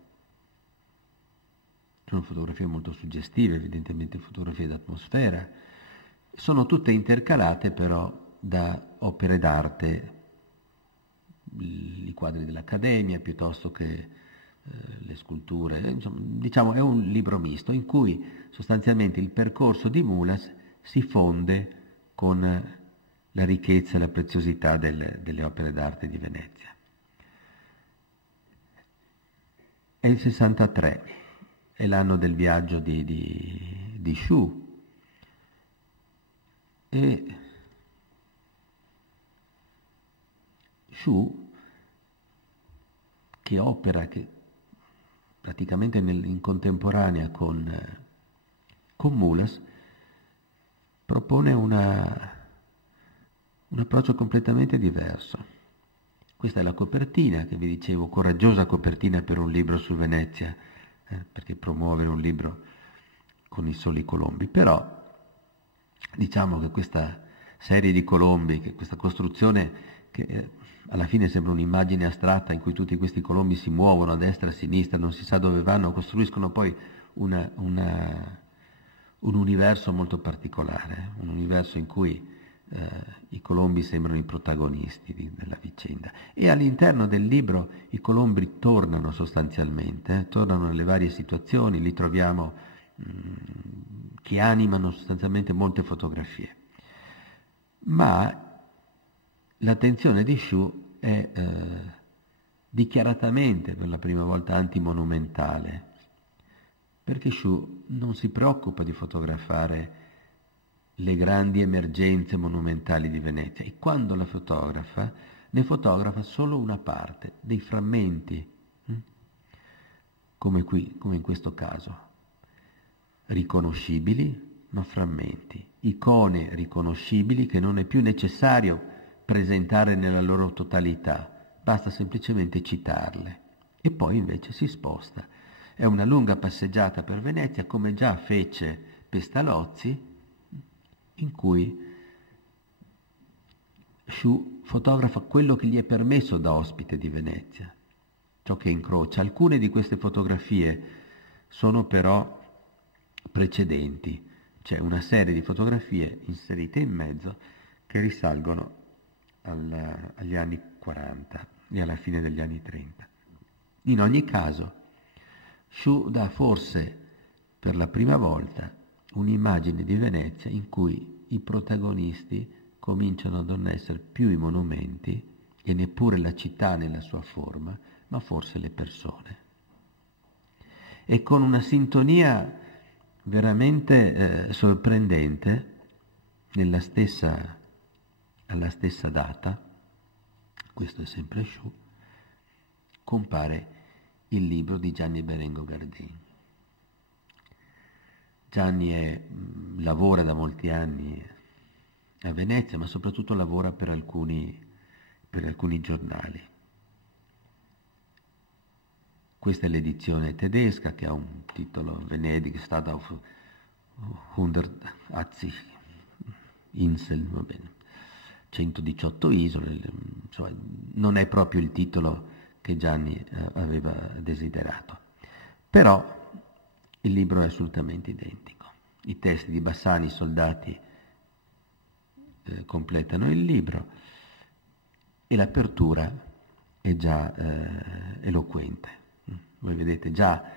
Sono fotografie molto suggestive, evidentemente fotografie d'atmosfera. Sono tutte intercalate però da opere d'arte, i quadri dell'Accademia piuttosto che le sculture. Insomma, diciamo è un libro misto in cui sostanzialmente il percorso di Mulas si fonde con la ricchezza e la preziosità delle opere d'arte di Venezia. È il 63, è l'anno del viaggio di Shu, e Shu, che opera praticamente in contemporanea con Mulas, propone un approccio completamente diverso. Questa è la copertina, che vi dicevo, coraggiosa copertina per un libro su Venezia, perché promuovere un libro con i soli colombi. Però diciamo che questa serie di colombi, che questa costruzione che alla fine sembra un'immagine astratta in cui tutti questi colombi si muovono a destra e a sinistra, non si sa dove vanno, costruiscono poi un universo molto particolare, un universo in cui i colombi sembrano i protagonisti della vicenda. E all'interno del libro i colombi tornano sostanzialmente, tornano nelle varie situazioni, li troviamo che animano sostanzialmente molte fotografie. Ma l'attenzione di Shu è dichiaratamente per la prima volta antimonumentale, perché Shu non si preoccupa di fotografare le grandi emergenze monumentali di Venezia, e quando la fotografa, ne fotografa solo una parte, dei frammenti, come qui, come in questo caso, riconoscibili ma frammenti, icone riconoscibili che non è più necessario presentare nella loro totalità, basta semplicemente citarle, e poi invece si sposta. È una lunga passeggiata per Venezia, come già fece Pestalozzi, in cui Shu fotografa quello che gli è permesso da ospite di Venezia, ciò che incrocia. Alcune di queste fotografie sono però precedenti, c'è una serie di fotografie inserite in mezzo che risalgono agli anni 40 e alla fine degli anni 30. In ogni caso, Sciù dà forse per la prima volta un'immagine di Venezia in cui i protagonisti cominciano a non essere più i monumenti e neppure la città nella sua forma, ma forse le persone. E con una sintonia veramente sorprendente, alla stessa data, questo è sempre Sciù, compare il libro di Gianni Berengo Gardin. Gianni lavora da molti anni a Venezia, ma soprattutto lavora per alcuni giornali. Questa è l'edizione tedesca che ha un titolo Venedig Stadt auf 180 Insel, va bene, 118 isole, insomma, non è proprio il titolo che Gianni aveva desiderato. Però il libro è assolutamente identico. I testi di Bassani, i soldati, completano il libro e l'apertura è già eloquente. Voi vedete già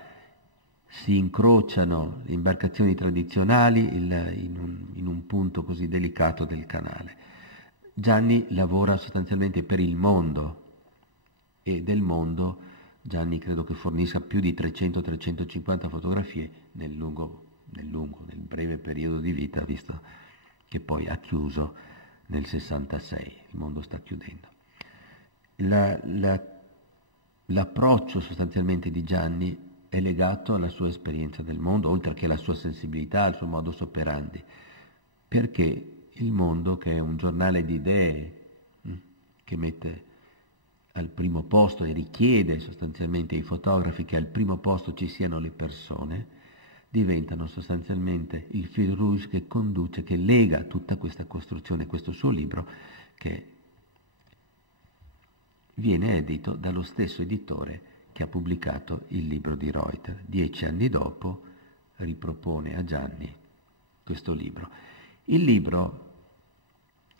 si incrociano le imbarcazioni tradizionali in un punto così delicato del canale. Gianni lavora sostanzialmente per il mondo e del mondo Gianni credo che fornisca più di 300-350 fotografie nel breve periodo di vita, visto che poi ha chiuso nel 66, il mondo sta chiudendo. L'approccio sostanzialmente di Gianni è legato alla sua esperienza del mondo, oltre che alla sua sensibilità, al suo modus operandi, perché il mondo, che è un giornale di idee, che mette al primo posto e richiede sostanzialmente ai fotografi che al primo posto ci siano le persone, diventano sostanzialmente il fil rouge che conduce, che lega tutta questa costruzione, questo suo libro, che viene edito dallo stesso editore che ha pubblicato il libro di Reuter. 10 anni dopo ripropone a Gianni questo libro. Il libro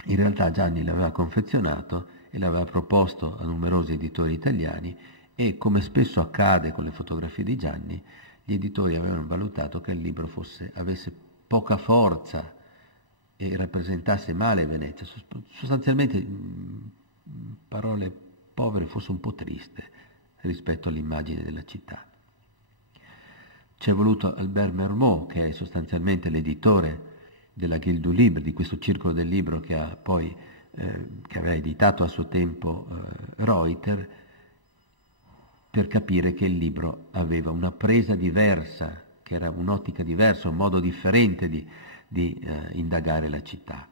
in realtà Gianni l'aveva confezionato e l'aveva proposto a numerosi editori italiani e, come spesso accade con le fotografie di Gianni, gli editori avevano valutato che il libro avesse poca forza e rappresentasse male Venezia, sostanzialmente, parole povere, fosse un po' triste rispetto all'immagine della città. Ci è voluto Albert Mermot, che è sostanzialmente l'editore della Guilde du Livre, di questo circolo del libro che ha poi che aveva editato a suo tempo Reuter, per capire che il libro aveva una presa diversa, che era un'ottica diversa, un modo differente di indagare la città.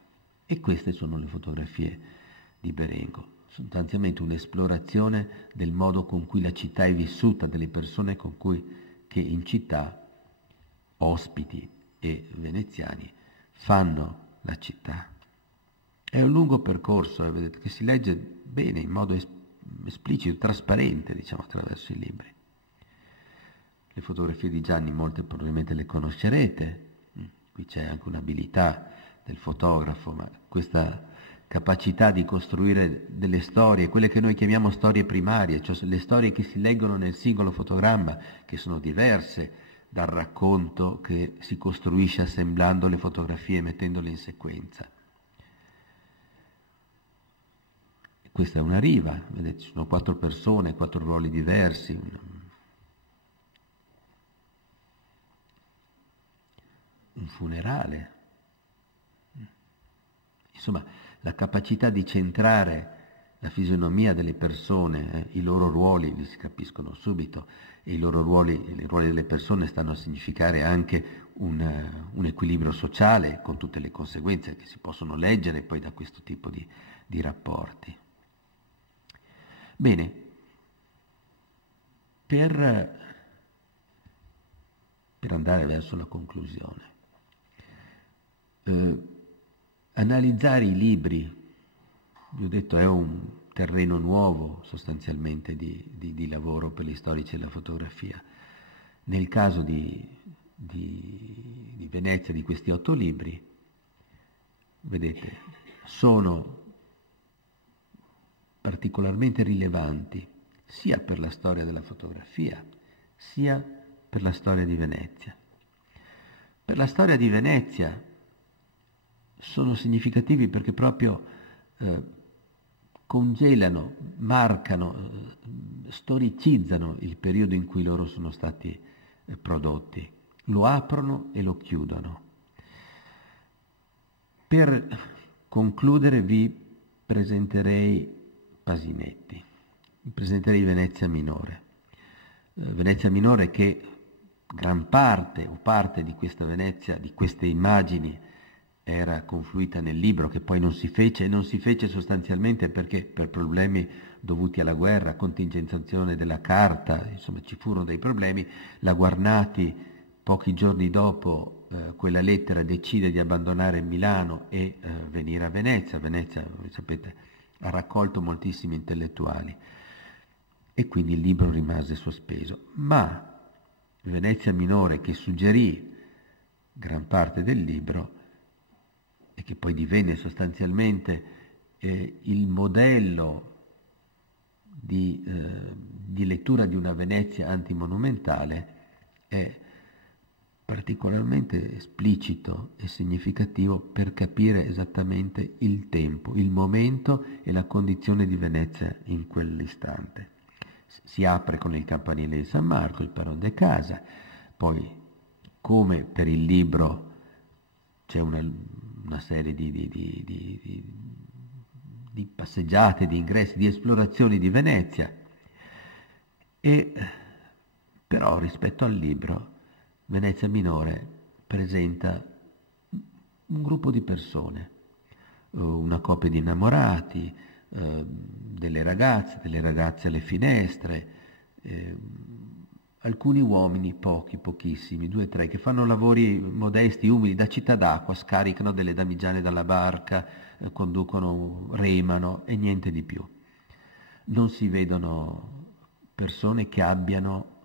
E queste sono le fotografie di Berengo, sostanzialmente un'esplorazione del modo con cui la città è vissuta, delle persone che in città, ospiti e veneziani, fanno la città. È un lungo percorso, vedete, che si legge bene, in modo esplicito, trasparente, diciamo, attraverso i libri. Le fotografie di Gianni molte probabilmente le conoscerete, qui c'è anche un'abilità del fotografo, ma questa capacità di costruire delle storie, quelle che noi chiamiamo storie primarie, cioè le storie che si leggono nel singolo fotogramma, che sono diverse dal racconto che si costruisce assemblando le fotografie e mettendole in sequenza. Questa è una riva, vedete, ci sono 4 persone, 4 ruoli diversi, un funerale. Insomma, la capacità di centrare la fisionomia delle persone, i loro ruoli li si capiscono subito, e i ruoli delle persone stanno a significare anche un equilibrio sociale, con tutte le conseguenze che si possono leggere poi da questo tipo di rapporti. Bene, per andare verso la conclusione, analizzare i libri, vi ho detto, è un terreno nuovo sostanzialmente di lavoro per gli storici della fotografia. Nel caso di Venezia, di questi 8 libri, vedete, sono particolarmente rilevanti sia per la storia della fotografia, sia per la storia di Venezia. Per la storia di Venezia sono significativi perché proprio congelano, marcano, storicizzano il periodo in cui loro sono stati prodotti, lo aprono e lo chiudono. Per concludere vi presenterei Pasinetti, vi presenterei Venezia Minore. Venezia Minore che gran parte o parte di questa Venezia, di queste immagini, era confluita nel libro, che poi non si fece, e non si fece sostanzialmente perché per problemi dovuti alla guerra, contingenziazione della carta, insomma ci furono dei problemi. La Guarnati pochi giorni dopo quella lettera decide di abbandonare Milano e venire a Venezia. Venezia, come sapete, ha raccolto moltissimi intellettuali e quindi il libro rimase sospeso. Ma Venezia Minore, che suggerì gran parte del libro e che poi divenne sostanzialmente il modello di lettura di una Venezia antimonumentale, è particolarmente esplicito e significativo per capire esattamente il tempo, il momento e la condizione di Venezia in quell'istante. Si apre con il campanile di San Marco, il Perron de Casa, poi come per il libro c'è una serie di passeggiate, di ingressi, di esplorazioni di Venezia, e però rispetto al libro Venezia Minore presenta un gruppo di persone, una coppia di innamorati, delle ragazze alle finestre, alcuni uomini, pochissimi, 2 o 3, che fanno lavori modesti, umili, da città d'acqua, scaricano delle damigiane dalla barca, conducono, remano e niente di più. Non si vedono persone che abbiano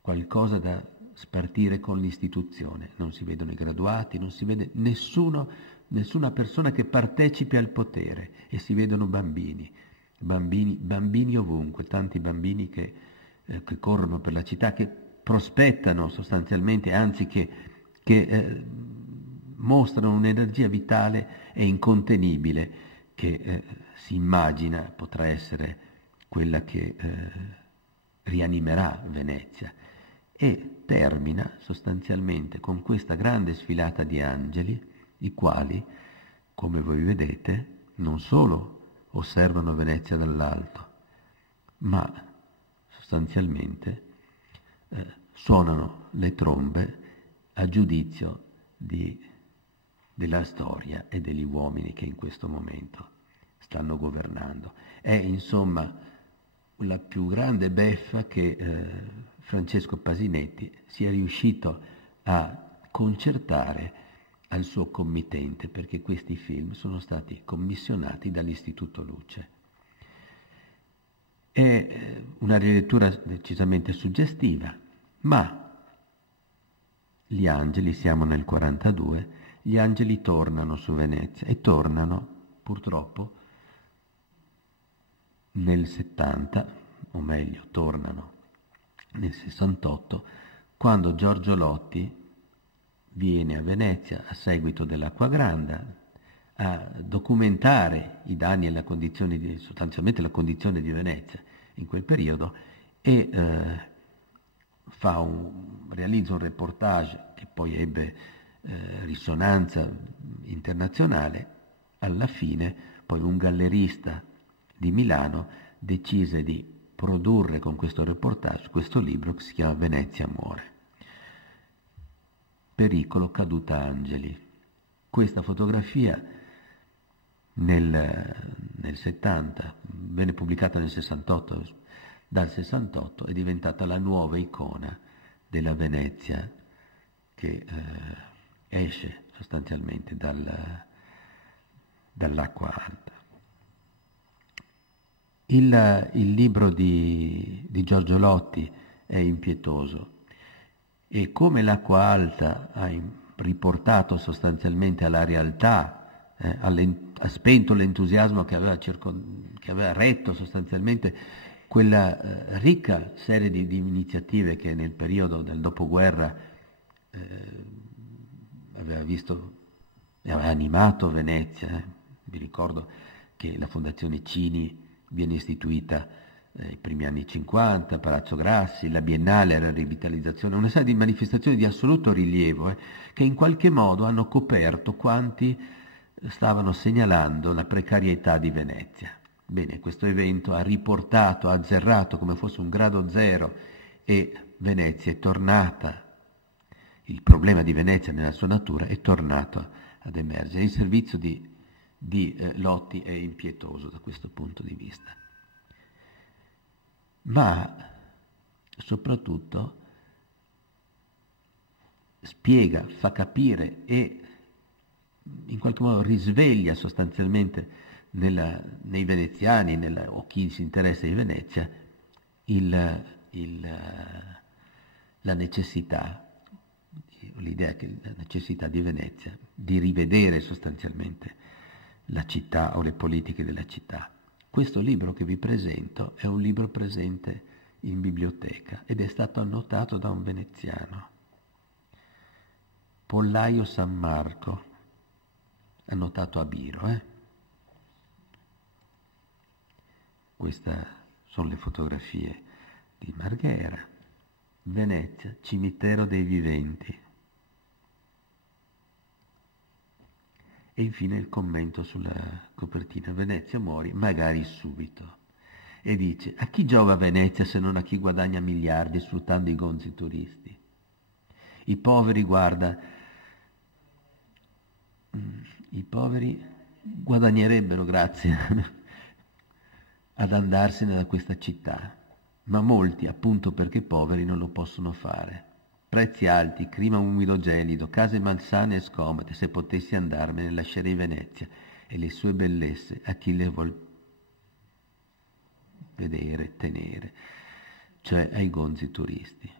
qualcosa da spartire con l'istituzione, non si vedono i graduati, non si vede nessuna persona che partecipi al potere, e si vedono bambini ovunque, tanti bambini che corrono per la città, che prospettano sostanzialmente, anzi che mostrano un'energia vitale e incontenibile che si immagina potrà essere quella che rianimerà Venezia. E termina sostanzialmente con questa grande sfilata di angeli, i quali, come voi vedete, non solo osservano Venezia dall'alto, ma sostanzialmente suonano le trombe a giudizio della storia e degli uomini che in questo momento stanno governando. È insomma la più grande beffa che Francesco Pasinetti sia riuscito a concertare al suo committente, perché questi film sono stati commissionati dall'Istituto Luce. È una rilettura decisamente suggestiva, ma gli angeli, siamo nel 42, gli angeli tornano su Venezia e tornano purtroppo nel 70, o meglio tornano nel 68, quando Giorgio Lotti viene a Venezia a seguito dell'Acqua Granda a documentare i danni e la condizione sostanzialmente la condizione di Venezia in quel periodo, e realizza un reportage che poi ebbe risonanza internazionale. Alla fine poi un gallerista di Milano decise di produrre con questo reportage questo libro che si chiama Venezia muore. Pericolo, caduta angeli. Questa fotografia nel 70, venne pubblicata nel 68, dal 68 è diventata la nuova icona della Venezia che esce sostanzialmente dall'acqua alta. Il libro di Giorgio Lotti è impietoso, e come l'Acqua Alta ha riportato sostanzialmente alla realtà ha spento l'entusiasmo che aveva retto sostanzialmente quella ricca serie di iniziative che nel periodo del dopoguerra aveva animato Venezia. Vi ricordo che la Fondazione Cini viene istituita nei primi anni 50, Palazzo Grassi, la Biennale era rivitalizzazione, una serie di manifestazioni di assoluto rilievo che in qualche modo hanno coperto quanti stavano segnalando la precarietà di Venezia. Bene, questo evento ha riportato, ha azzerrato come fosse un grado zero e Venezia è tornata, il problema di Venezia nella sua natura è tornato ad emergere. Il servizio di Lotti è impietoso da questo punto di vista. Ma soprattutto spiega, fa capire e in qualche modo risveglia sostanzialmente nei veneziani o chi si interessa di Venezia la necessità, l'idea che la necessità di Venezia di rivedere sostanzialmente la città o le politiche della città. Questo libro che vi presento è un libro presente in biblioteca ed è stato annotato da un veneziano, Pollaio San Marco, annotato a Biro. Queste sono le fotografie di Marghera, Venezia, cimitero dei viventi. E infine il commento sulla copertina: Venezia muori magari subito. E dice: a chi giova Venezia se non a chi guadagna miliardi sfruttando i gonzi turisti? I poveri, guarda, i poveri guadagnerebbero grazie ad andarsene da questa città, ma molti, appunto perché poveri, non lo possono fare. Prezzi alti, clima umido gelido, case malsane e scomode. Se potessi andarmene lascerei Venezia e le sue bellezze a chi le vuol vedere, tenere, cioè ai gonzi turisti.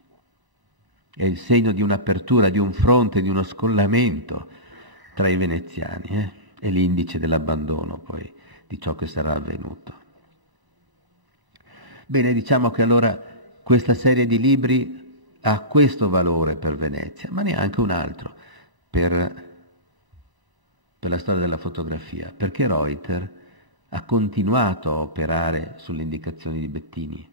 È il segno di un'apertura, di un fronte, di uno scollamento tra i veneziani, è l'indice dell'abbandono poi di ciò che sarà avvenuto. Bene, diciamo che allora questa serie di libri ha questo valore per Venezia, ma neanche un altro per la storia della fotografia, perché Reuter ha continuato a operare sulle indicazioni di Bettini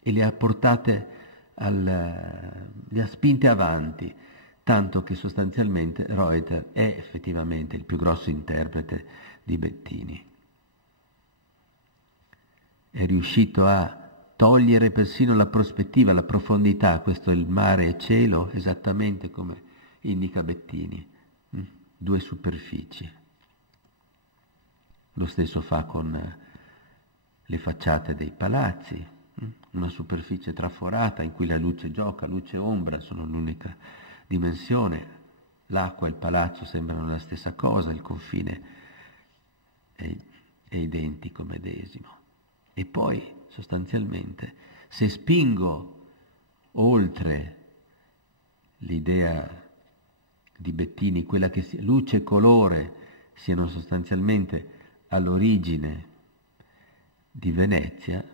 e le ha portate le ha spinte avanti, tanto che sostanzialmente Reuter è effettivamente il più grosso interprete di Bettini. È riuscito a togliere persino la prospettiva, la profondità, questo è il mare e cielo, esattamente come indica Bettini, due superfici. Lo stesso fa con le facciate dei palazzi, una superficie traforata in cui la luce gioca, luce e ombra sono l'unica dimensione, l'acqua e il palazzo sembrano la stessa cosa, il confine è identico, medesimo. E poi sostanzialmente, se spingo oltre l'idea di Bettini, quella che luce e colore siano sostanzialmente all'origine di Venezia,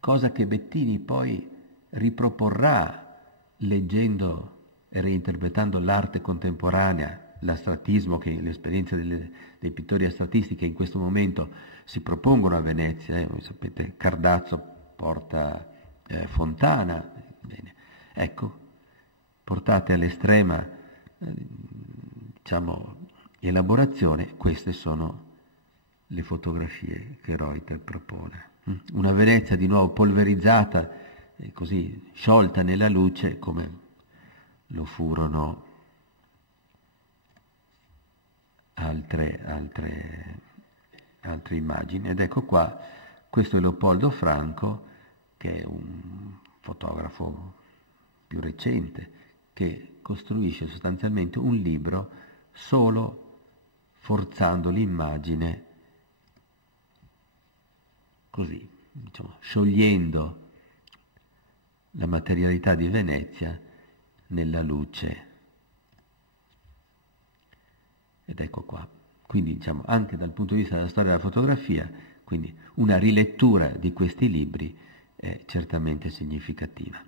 cosa che Bettini poi riproporrà leggendo e reinterpretando l'arte contemporanea, l'astrattismo, che l'esperienza dei pittori astratisti che in questo momento si propongono a Venezia, sapete, Cardazzo porta Fontana, bene. Ecco, portate all'estrema elaborazione, queste sono le fotografie che Reuter propone. Una Venezia di nuovo polverizzata, così sciolta nella luce come lo furono altre immagini. Ed ecco qua, questo è Leopoldo Franco, che è un fotografo più recente, che costruisce sostanzialmente un libro solo forzando l'immagine, così, sciogliendo la materialità di Venezia nella luce. Ed ecco qua, quindi diciamo anche dal punto di vista della storia della fotografia, quindi una rilettura di questi libri è certamente significativa.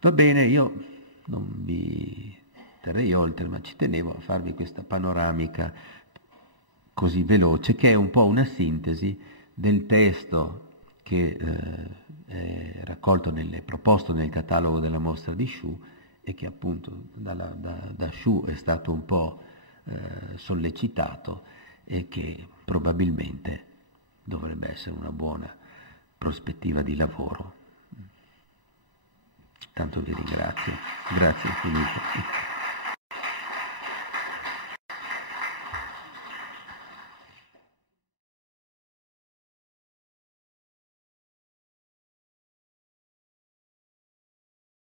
Va bene, io non vi terrei oltre, ma ci tenevo a farvi questa panoramica così veloce, che è un po' una sintesi del testo che è raccolto proposto nel catalogo della mostra di Shu, e che appunto da Shu è stato un po' sollecitato, e che probabilmente dovrebbe essere una buona prospettiva di lavoro. Tanto vi ringrazio. Grazie Filippo.